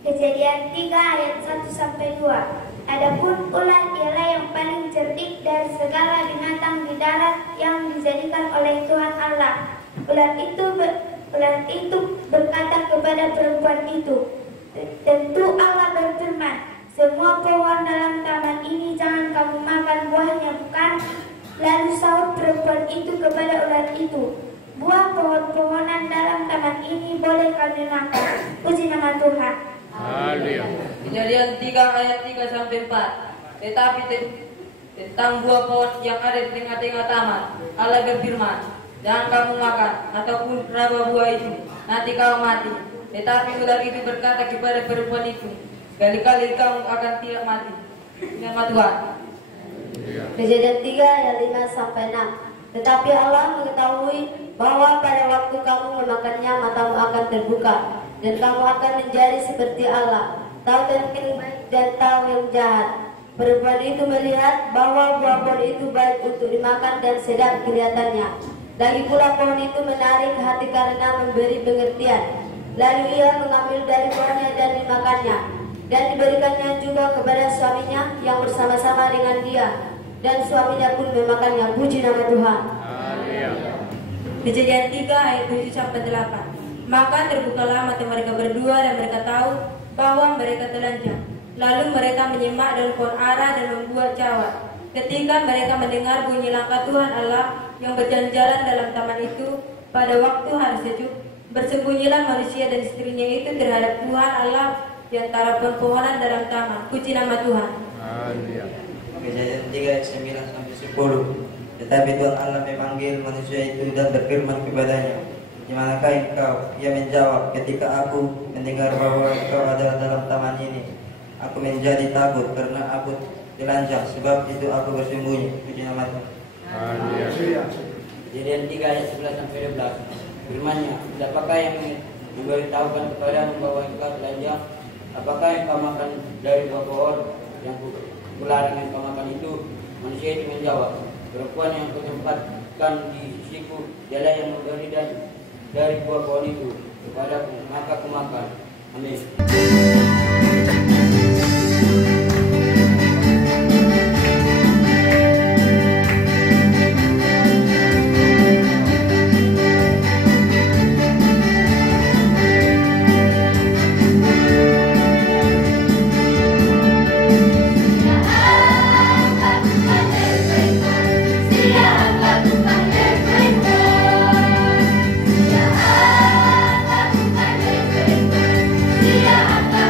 Kejadian 3 ayat 1-2. Adapun ular ialah yang paling cerdik dari segala binatang di darat yang dijadikan oleh Tuhan Allah. Ular itu berkata kepada perempuan itu, tentu Allah berfirman, semua pohon dalam taman ini jangan kamu makan buahnya, bukan? Lalu sahut perempuan itu kepada ular itu, buah pohon-pohonan dalam taman ini boleh kami makan. Puji nama Tuhan. Haleluya. Kejadian 3 ayat 3 sampai 4. Tetapi tentang buah pohon yang ada di tengah-tengah taman, Allah berfirman, jangan kamu makan ataupun raba buah itu, nanti kau mati. Tetapi ular itu berkata kepada perempuan itu, sekali-kali kamu akan tidak mati. Nama Tuhan. Kejadian 3 ayat 5 sampai 6. Tetapi Allah mengetahui bahwa pada waktu kamu memakannya matamu akan terbuka dan kamu akan menjadi seperti Allah, tahu tentang yang baik dan tahu yang jahat. Perempuan itu melihat bahwa buah pohon itu baik untuk dimakan dan sedap kelihatannya. Lagi pula pohon itu menarik hati karena memberi pengertian. Lalu ia mengambil dari buahnya dan dimakannya, dan diberikannya juga kepada suaminya yang bersama-sama dengan dia, dan suaminya pun memakannya. Puji nama Tuhan. Kejadian 3 ayat 7 sampai 8. Maka terbukalah mata mereka berdua dan mereka tahu bahwa mereka telanjang. Lalu mereka menyimak daun pohon ara dan membuat cawat. Ketika mereka mendengar bunyi langkah Tuhan Allah yang berjalan-jalan dalam taman itu pada waktu hari sejuk, bersembunyilah manusia dan istrinya itu terhadap Tuhan Allah di antara pohon-pohonan dalam taman. Puji nama Tuhan. Kejadian 3 ayat 9 sampai 10. Tetapi Tuhan Allah memanggil manusia itu dan berfirman kepadanya, di manakah engkau? Ia menjawab, ketika aku mendengar bahwa engkau ada dalam taman ini, aku menjadi takut karena aku telanjang, sebab itu aku bersembunyi. Puji nama Tuhan. Kejadian 3 ayat 11 sampai 12. Firman-Nya, siapakah yang memberitahukan kepadamu bahwa engkau telanjang? Apakah engkau makan dari buah pohon yang kularang engkau makan itu? Manusia itu menjawab, perempuan yang kutempatkan di sisiku, dialah yang memberi dari buah pohon itu kepadaku, maka kumakan. Amin. Siapa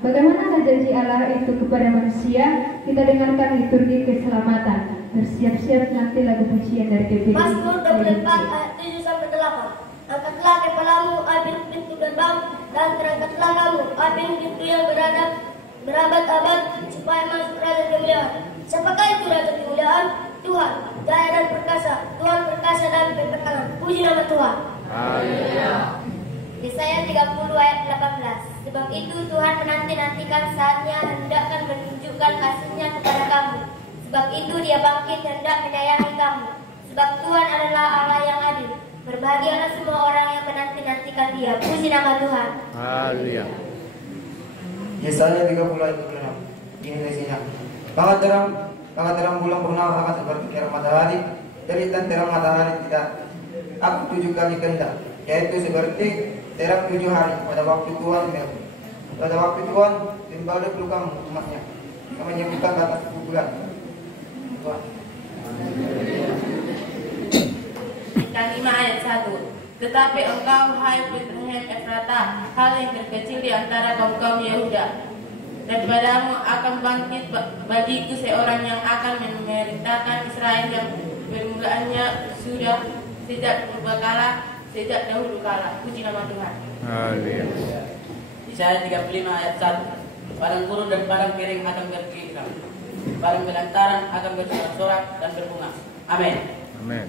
Bagaimana janji Allah itu kepada manusia? Kita dengarkan liturgi keselamatan. Bersiap-siap nanti lagu pujian dari GPI. Mazmur 24 ayat 7 sampai 8. Angkatlah kepalamu, ambil pintu gerbang, dan terangkatlah kamu, ambil pintu yang berabad-abad, supaya masuk Raja kemuliaan. Siapakah itu Raja kemuliaan? Tuhan, jaya dan perkasa, Tuhan perkasa dan ketenangan. Puji nama Tuhan. Haleluya. Yesaya 30 ayat 18. Sebab itu Tuhan menanti-nantikan saatnya, hendakkan menunjukkan kasih-Nya kepada kamu. Sebab itu Dia bangkit hendak menyayangi kamu. Sebab Tuhan adalah Allah yang adil. Berbahagialah semua orang yang menanti-nantikan Dia. Puji nama Tuhan. Haleluya. Yesaya 30 ayat 26. Ini isinya. Sangat terang bulan purnama akan seperti terang matahari. Jeritan terang matahari tidak aku 7 kali ganda, yaitu seperti terang 7 hari pada waktu Tuhan. Pada waktu Tuhan membalik luka umatnya, yang menyembuhkan kata bulan. Bintang 5 ayat 1. Tetapi engkau, hai Bethlehem Efrata, hal yang terkecil di antara kaum-kaum Yehuda, daripadamu akan bangkit bagiku seorang yang akan memerintahkan Israel yang permulaannya sudah sejak purbakala, sejak dahulu kala. Puji nama Tuhan. Haleluya. Yesaya 35 ayat 1. Padang gurun dan padang kering akan berkiram, padang belantaran akan bersorak-sorak dan berbunga. Amin. Amin.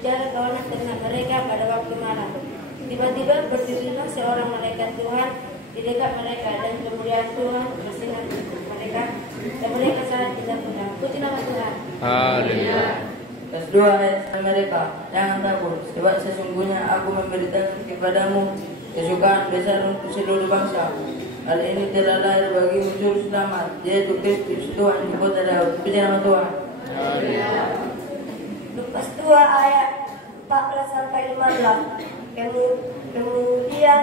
berbicara tawanan tentang mereka pada waktu malam. Tiba-tiba berdirilah seorang malaikat Tuhan di dekat mereka dan kemuliaan Tuhan bersinar di mereka dan mereka sangat ketakutan. Puji nama Tuhan. Haleluya. Vers 2 ayat mereka, jangan takut, sebab sesungguhnya aku memberitakan kepadamu kesukaan besar untuk seluruh bangsa. Hal ini telah lahir bagimu juru selamat, yaitu Kristus Tuhan di kota Daud. Puji nama Tuhan. Lukas 2 ayat 14 sampai 15. Kemudian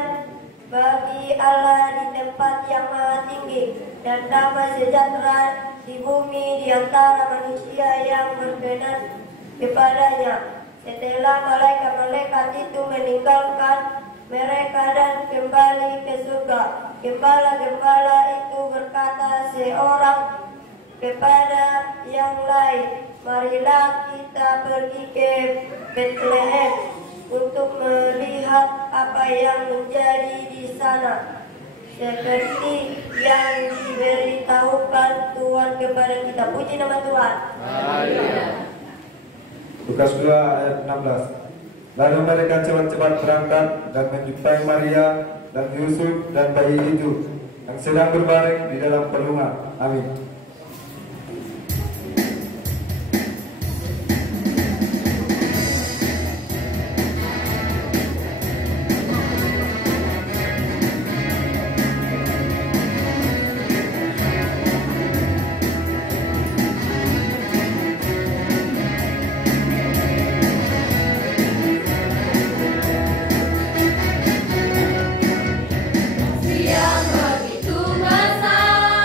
bagi Allah di tempat yang maha tinggi dan damai sejahtera di bumi di antara manusia yang berkenan kepadanya. Setelah malaikat-malaikat itu meninggalkan mereka dan kembali ke surga, gembala-gembala itu berkata seorang kepada yang lain, marilah kita pergi ke Bethlehem untuk melihat apa yang menjadi di sana, seperti yang diberitahukan Tuhan kepada kita. Puji nama Tuhan. Lukas 2 ayat 16. Lalu mereka cepat-cepat berangkat dan menjumpai Maria dan Yusuf dan bayi itu yang sedang berbaring di dalam pelungan. Amin. Siang begitu besar,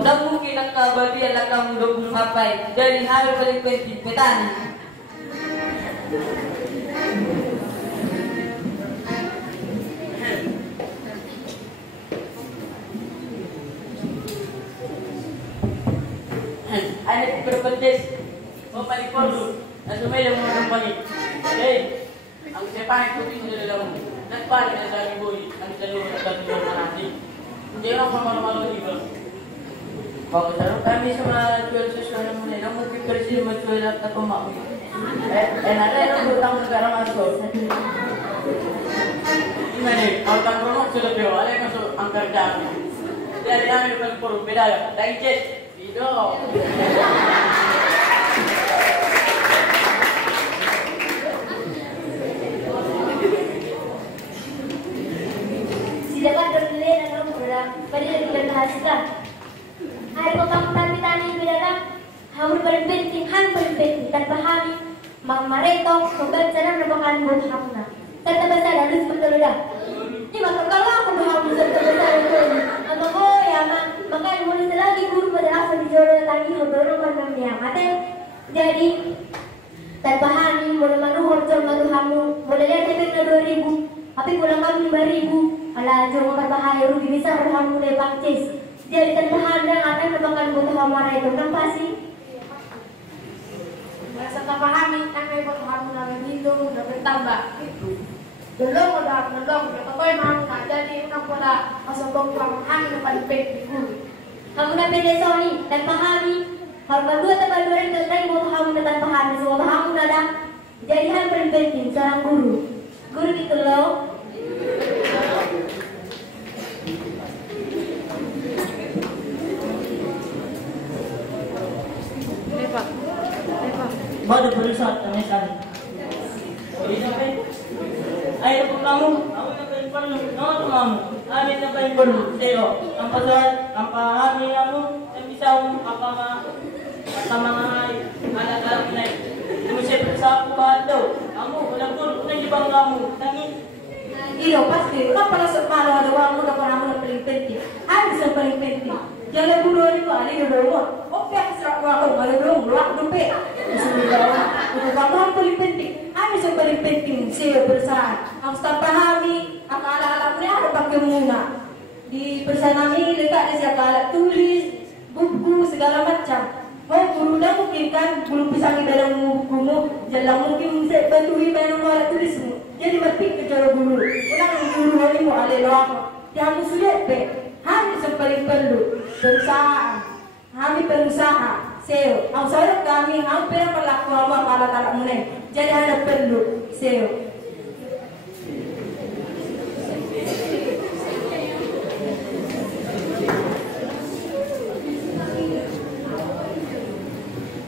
Tak mungkin nak keabadian lah kamu 20 sampai dari hari paling penting petani. Anak berpendes Bapak Ibu dan semua orang balik. Hei, ang sepahay ko din nila lang. Nagpari na sa iboy ang dalawa na tatlo na natin. Hindi lang pa malo-malo iba. Pagkataro kami sa mga jual sesuai na muna, na mungkin presiden menjual at pemakai. Nada yang berutang negara masuk. Ini kalau kan promo sudah berwala masuk antar jam. Dari kami berpuru beda ya. Digest video. Silakan berdiri dan bergerak. Berdiri dan berhasilkan. Hari pertama tani bidagang, hamur berbenting, han berbenting tanpa hami, mamaretong, kebancaran merupakan buat hamna. Serta besar dan lulus berkeludah. Ini maka kalau aku berhamur serta besar itu, apa ya makanya mulai selagi guru berasal di jodoh tani hodoro menang yang mate. Jadi tanpa hami, boleh manuhor jom malu hamu, boleh lihat efek 2.000, tapi pulang kami 5.000. Alah jom berbahaya rugi bisa berhamu lebang cis. Jadi tanpa handang akan merupakan butuh hamara itu nampak sih. Merasa tak pahami, kami butuh hamu namin itu udah bertambah. Belum udah kau emang nggak jadi una pula masuk bongkang hami depan pet guru. Kamu nak pilih Sony tanpa hami. Harga 2 tambah 2 itu tadi butuh hamu tanpa hami semua hamu ada. Jadi hal paling penting seorang guru. Guru itu loh. Baru berusaha kami sekali. Ayo kamu na perlu, no kamu. Amin na perlu. Seo, ang pasal, ang pahami kamu, ang bisaw apa mga alat-alat na. Kung siya berusaha ko kato, kamu walang guru na ibang kamu. Tangin. Iyo pasti, kapag sa palo ada kamu na para mo na paling penting. Ano sa paling penting? Jangan guru ni ko ali dulu. Oke, serak aku malu dulu, luak dupe. Bismillah. Untuk kamu yang paling penting. Ano sa paling penting? Siya berusaha. Ang staf pahami, akala-alam niya ada pakai muna. Di bersama kami letak di segala tulis, buku segala macam. Oh, guru dah mungkin kan belum bisa di dalam bukumu, jalan mungkin bisa baturi bayang wala tulismu. Jadi mati ke cara guru. Ulang guru hari mu ale loak. Yang sulit be. Kami yang paling perlu berusaha. Kami berusaha. Seo. Ang sorot kami hampir perlaku Allah kalau tak mulai. Jadi ada perlu. Seo.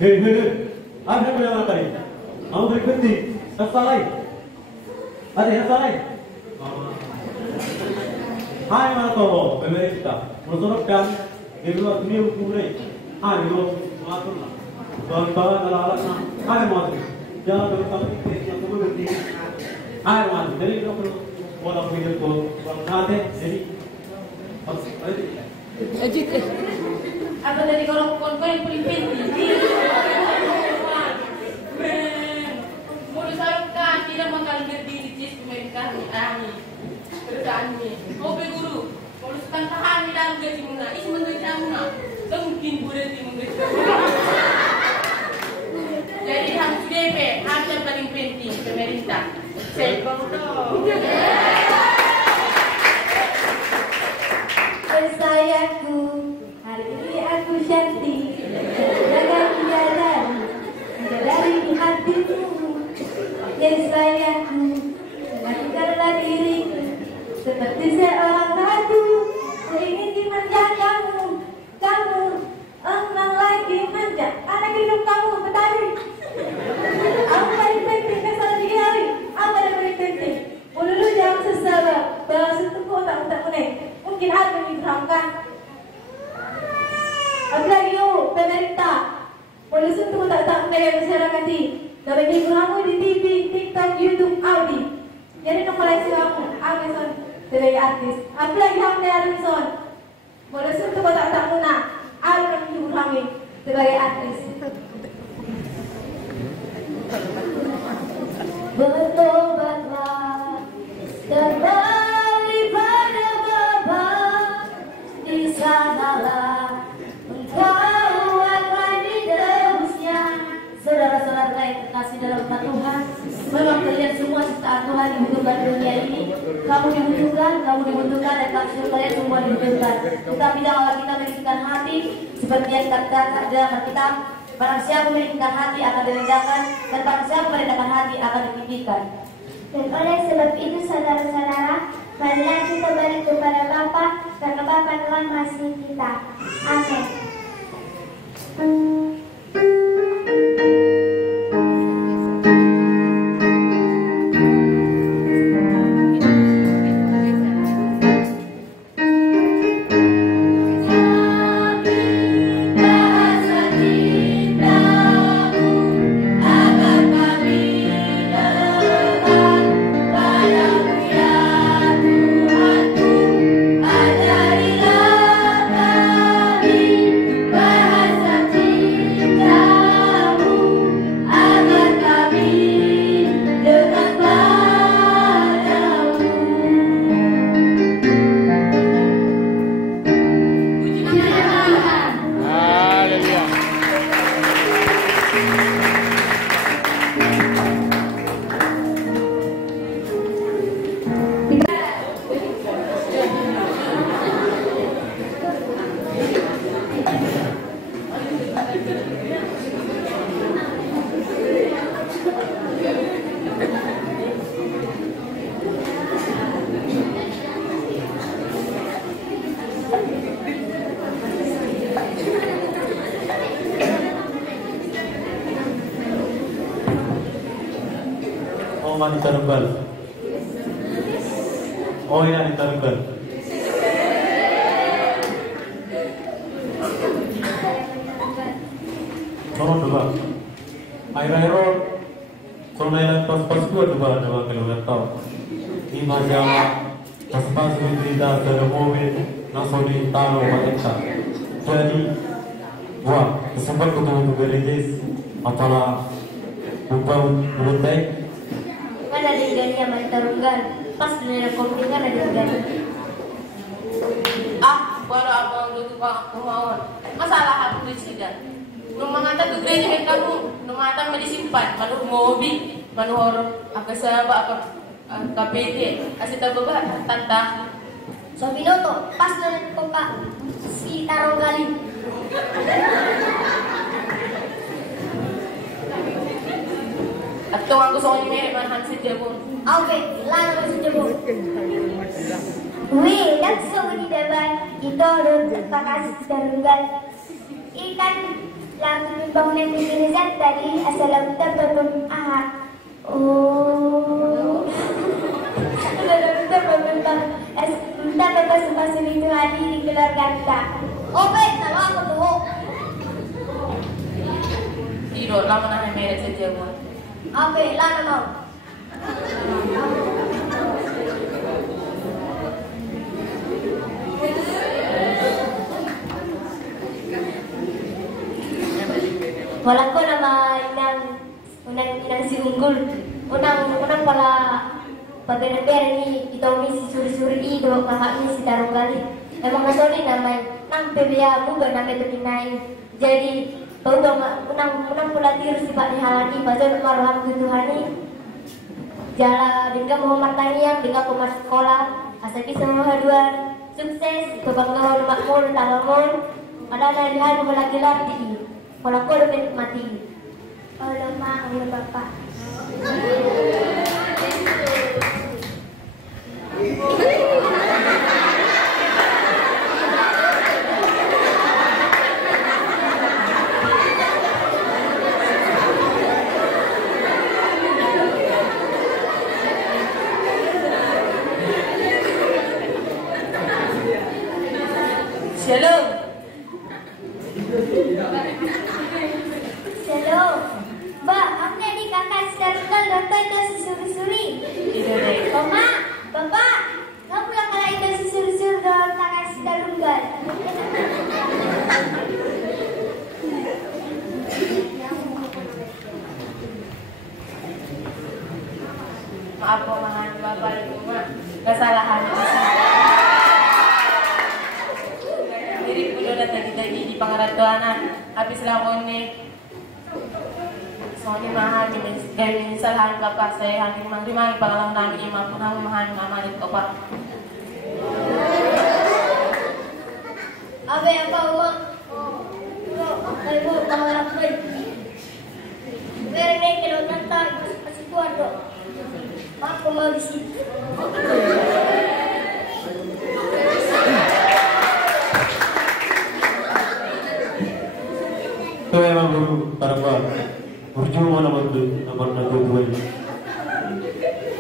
Hei, apa yang kalian lakukan? Kamu berhenti, salah. Ada yang salah. Hai mana tahu, pemerintah, menurutkan itu ni hukumnya. Hai itu masalah. Tuan-tuan alat-alatnya, hai masuk. Jangan terlalu yang kamu berhenti. Hai masuk. Jadi kita perlu bola video tu, nanti jadi. Ejit. Apa dari kalau konvoy paling penting? Mulut sarungkan tidak makan berdiri cis pemerintah ni. Kerjaan ni. Kopi guru. Mulut tanpa hami dalam gaji muna. Isi menggaji muna. Mungkin berhenti menggaji. Jadi ham DP ham yang paling penting pemerintah. Saya bodoh. Sayangku, hari ini aku cantik. Jangan dari hatimu. Sayangku, lakukanlah diriku seperti seorang ratu. Aku ingin dimanja kamu. Kamu emang lagi manja. Anak hidup kamu petani. Apa paling penting kesal di hari? Apa yang paling penting? Mululu jangan sesama. Balas itu tak meneng. Mungkin ada yang diberangkan. Apalagi yo, pemerintah. Polisi itu tak meneng masyarakat ini. Dari minggu kamu di TV, TikTok, YouTube, Audi. Jadi ke Malaysia kamu, Amazon sebagai artis. Apalagi kamu dari Amazon. Polisi itu tak menang. Ada yang minggu kami sebagai artis. Bertobatlah kembali pada Bapa, di sanalah engkau akan ditebusnya. Saudara-saudara yang terkasih dalam Tuhan, memang kalian semua ciptaan Tuhan dibutuhkan dunia ini. Kamu dibutuhkan dan maksud kalian semua dibutuhkan. Tetapi janganlah kita memikirkan hati seperti yang terkata dalam Alkitab. Barang siapa memikirkan hati akan direndahkan, dan barang siapa merendahkan hati akan ditinggikan. Dan oleh sebab itu saudara-saudara, marilah kita balik kepada Bapa karena Bapa telah mengasihi kita. Amin. Wanita rebel. Oh ya, wanita rebel. Tolong coba. Air-air Sonailan pas-pas gua coba kilometer. Lima jam pas-pas tidak ada mobil nasodi talo mereka. Jadi wah, sempat ketemu gereja apalah bumbang Kan ada ikannya wanita runggal. Pas dunia kopi kan ada ikannya. Baru abang duduk kemauan. Masalah aku di sini. Numangata tu gereja kamu, numata disimpan. Manu mobi, manu horor. Apa sebab apa KPT? Asita baba tanta. Sobinoto, pas dunia kopi si tarong kali. At kung ang gusto ko ni Mary Manhan si Jabo. Okay, lalo si Jabo. Wih, langsung so di depan itu terpakai terunggal. Ikan langsung bangunan Indonesia tadi asal kita berbangun kita berbangun kita berpasang itu hari di keluarga kita. Oke, kalau aku tuh. Tidak lama nak Mary si Jabo. Oke, lama mau. Walang ko nama inang si unggul. Unang pala pagpera ni ito ni si suri-suri ido kakak ni si tarong gali. Emang nasoni naman nang PBA mo ba namin ito kinain. Jadi unang pula tiru si Pak Nihalani baca maruhan Tuhan ni. Jala dengan Muhammad Taniang dengan pemas sekolah asal bisa haduan sukses kebanggaan makmur talamon ada dari hal laki-laki kalau kau lebih mati Allah maaf ya Bapak. Shalom. Shalom. Mbak, aku jadi kakak sekarang datang itu susuri-suri. Mama, Bapak, kamu yang kalau itu susuri-suri dalam kakak sekarang kan? Maaf pemahaman Bapak Ibu mah kesalahan itu sih. Diri kulo na tadi di pangaratuanan. Habis lakon ni Soalnya mahal dari kesalahan kakak saya hanya menerima pengalaman kami maupun kami mahal mengamalkan bapak. Apa yang kau buat? Saya buat kamera saya. Mereka kalau nanti masih kuat dok. Aku mau di sini. Itu emang baru para berjumpa nomor dua ini.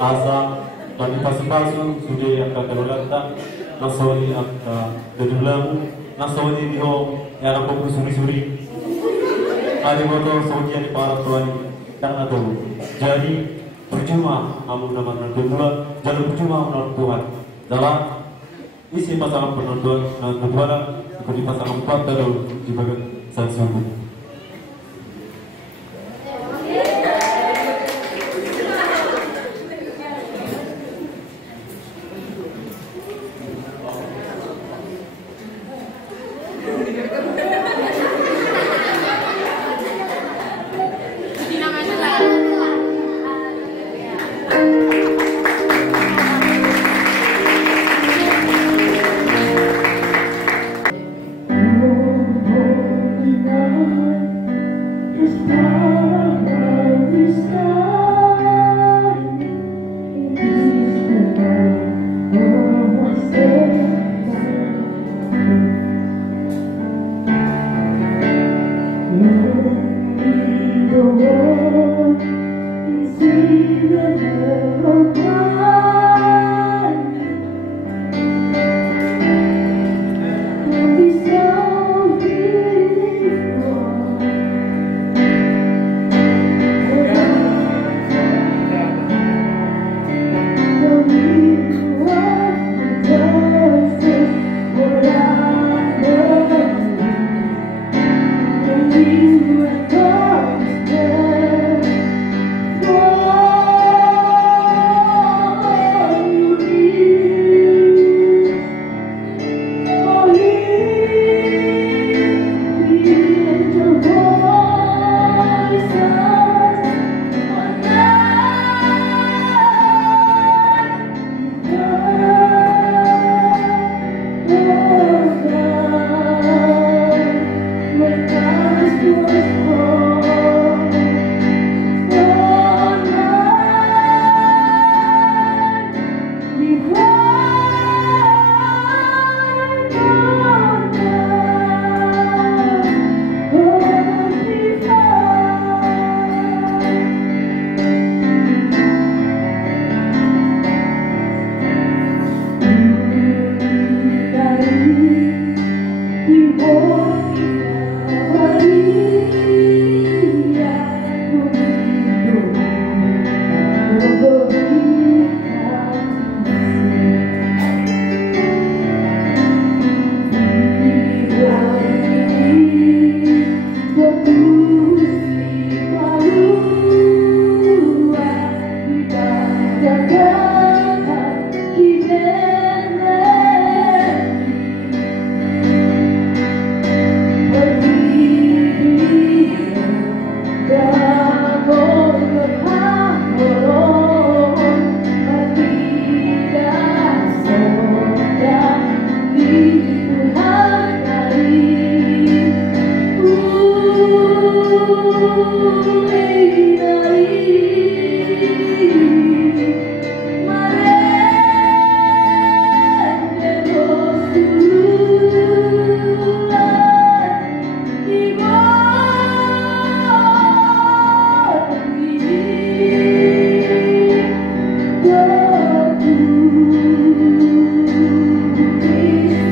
Asa bagi pasu-pasu sudah akan terulata nasoni akan terulamu nasoni diho yang aku suri-suri. Ada motor soni yang para tuan dan atau jadi percuma kamu nama kedua jangan percuma menurut Tuhan dalam isi pasangan penonton dan kedua seperti pasangan empat terus di bagian satu.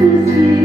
Yesus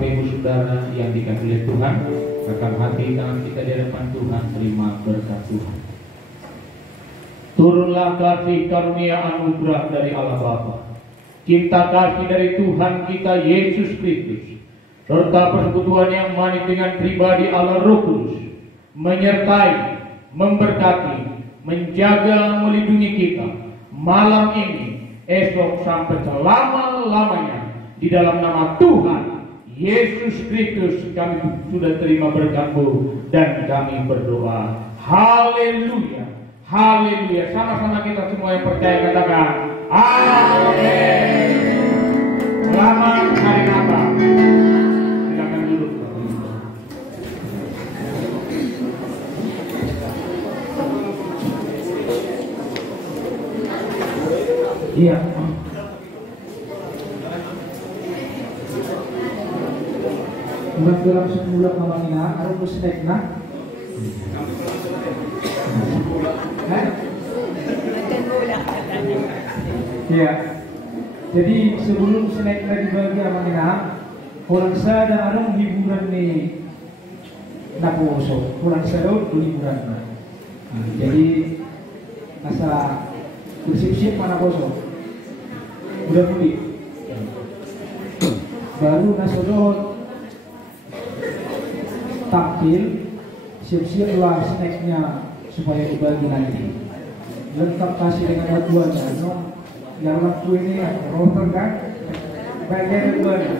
Bapak Ibu Saudara yang dikasihi oleh Tuhan, rekam hati tangan kita di hadapan Tuhan, terima berkat Tuhan. Turunlah kasih karunia anugerah dari Allah Bapa, cinta kasih dari Tuhan kita Yesus Kristus, serta persekutuan yang manis dengan pribadi Allah Roh Kudus, menyertai, memberkati, menjaga, melindungi kita malam ini, esok sampai selama-lamanya. Di dalam nama Tuhan Yesus Kristus kami sudah terima berkat-Mu dan kami berdoa. Haleluya, haleluya. Sama-sama kita semua yang percaya katakan amin. Selamat hari Natal. Silakan duduk. Iya. Ulang langsung mulak mamangina, araw mo snack na? Ya. Jadi sebelum snack na dibagi mamangina, kulang sa dan anong hiburan ni Naposo. Kulang sa daw hiburan na. Jadi asa bersip-sip mana Naposo. Udah mudik. Baru nasodot tampil, siap-siap lah snacknya supaya dibagi nanti. Lengkap kasih dengan laguannya, no? Yang lagu ini rotor kan? Bagian laguannya.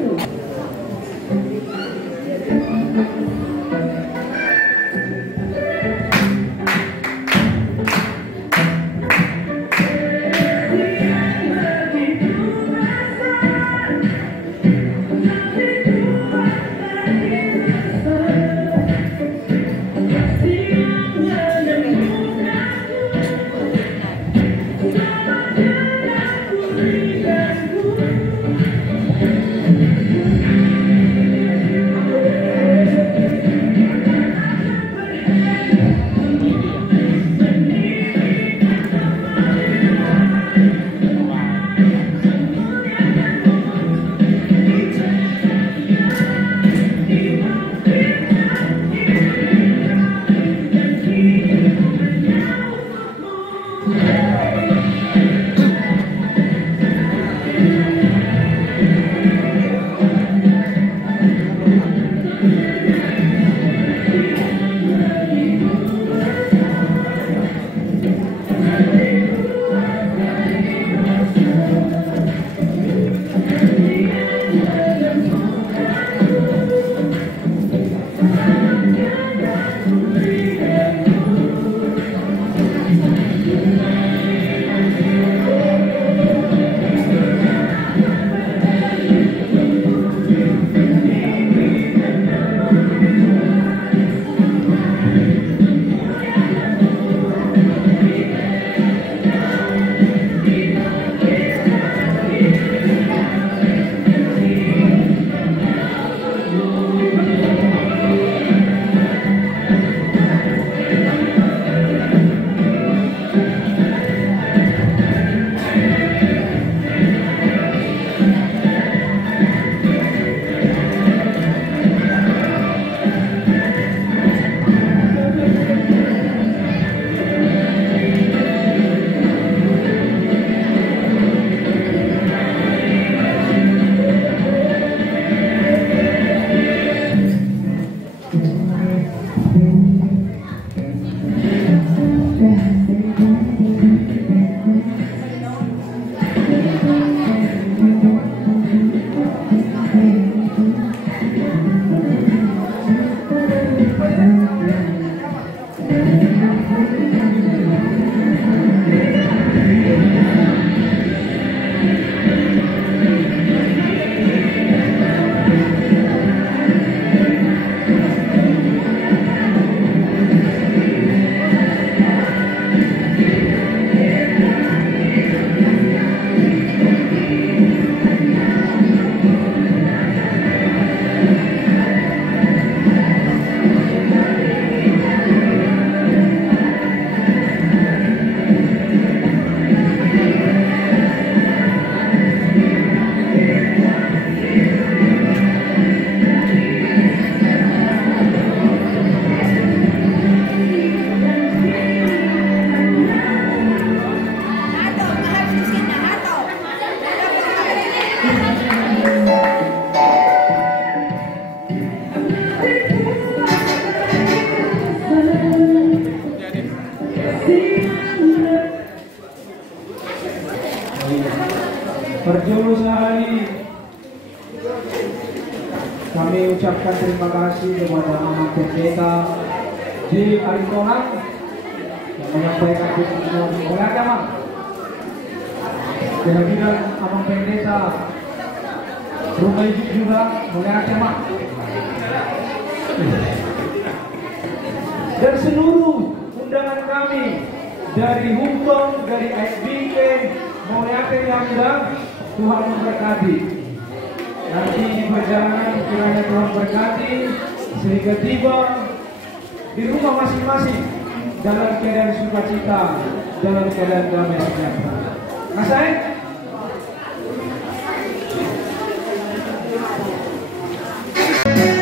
hari kami ucapkan terima kasih kepada Anak Pendeta di Arintonan yang menyampaikan dukungan oleh agama. Kehadiran Abang Pendeta Rumah Ibu juga oleh agama. Dan seluruh undangan kami dari Hukum, dari SBK, mulai yang sudah Tuhan memberkati. Nanti di perjalanan kiranya Tuhan berkati sehingga tiba di rumah masing-masing dalam keadaan sukacita, dalam keadaan damai sejahtera. Kasih. Selamat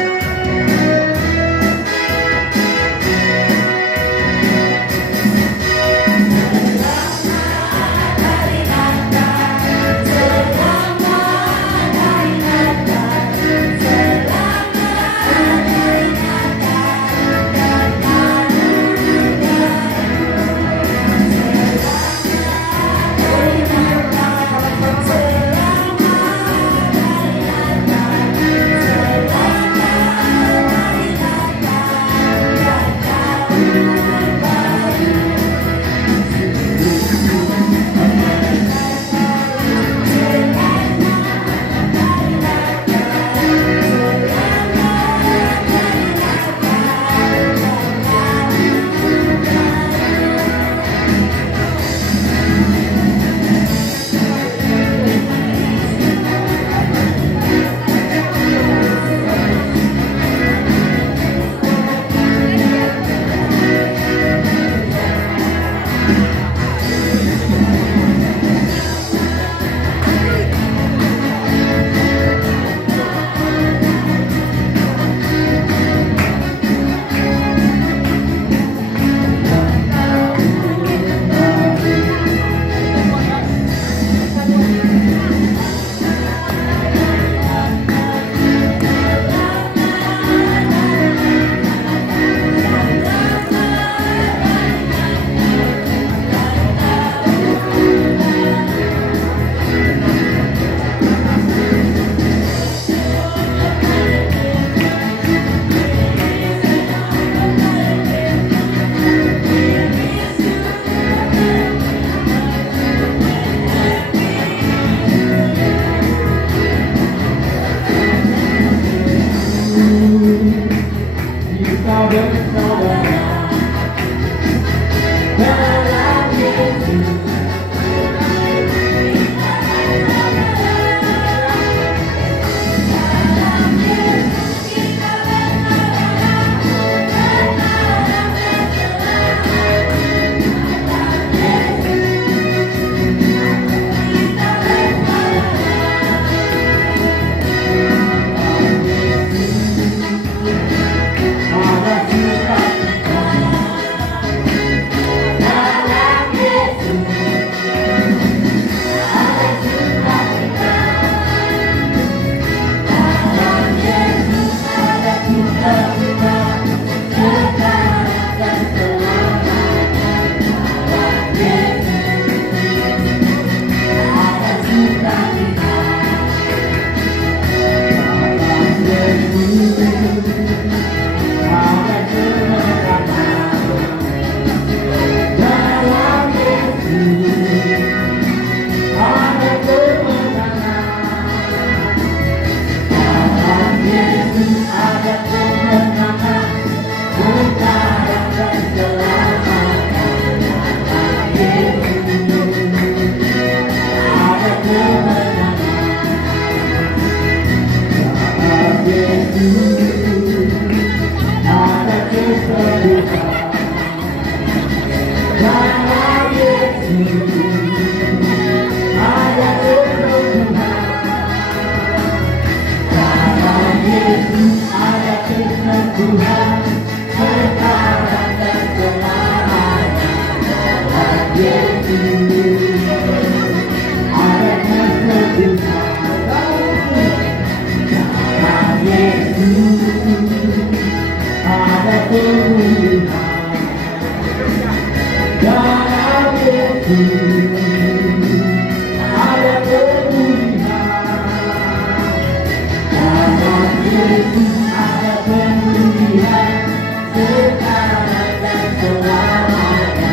Yesus ada pemulihan sekarang dan selamanya.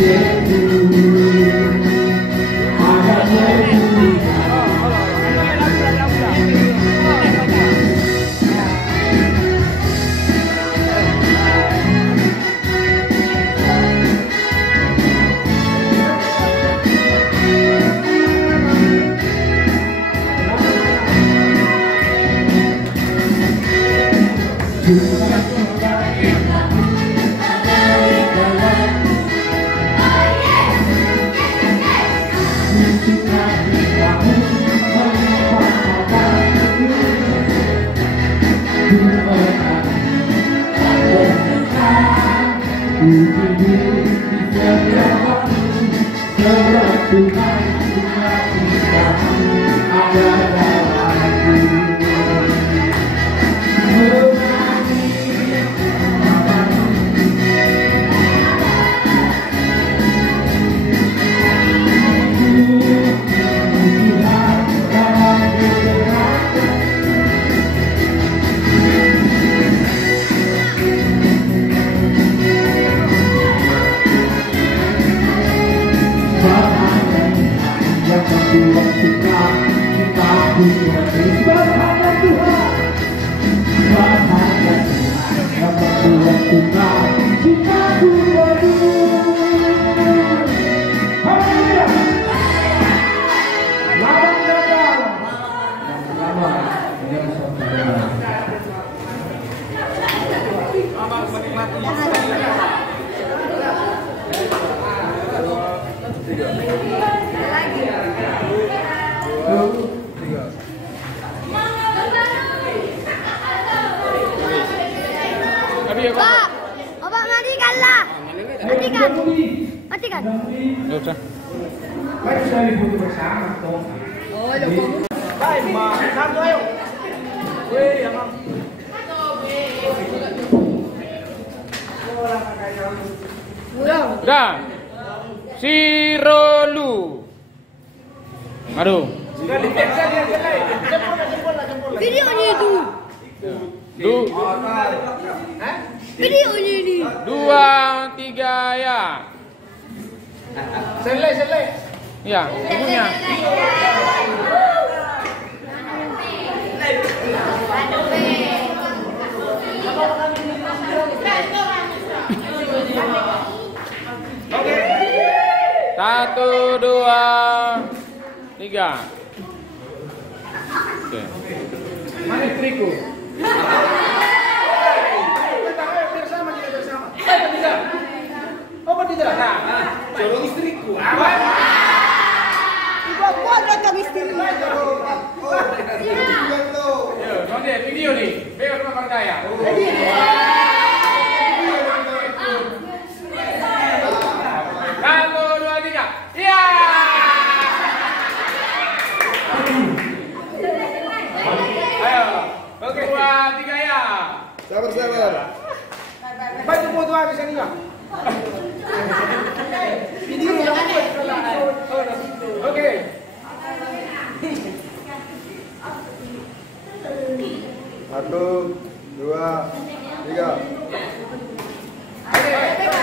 Yesus ada pemulihan. Pak, Bapak matikan lah. Matikan. Matikan. Nggak usah. Baik, sudah dibutuh bersama dong. Oh, ya kamu. Baik, Mak. Satu ayo. Weh, ya, Mak. Udah. Si Rolu. Aduh. Videonya itu. Videonya ini. 2, 3 ya. Selesai. Ya, ibunya. Oke. 1, 2, 3. Oke. Mana istriku? Bersama. Tidak. Oh, tidak. Nah, jorong istriku. Gua datang istri. Nanti video nih. Video sama percaya. 1, 2, 3. Iya. Ayo. Oke. 2, 3 ya. Sabar. Baca foto habis ini enggak? Video yang Oke. Satu, dua, tiga. Oke.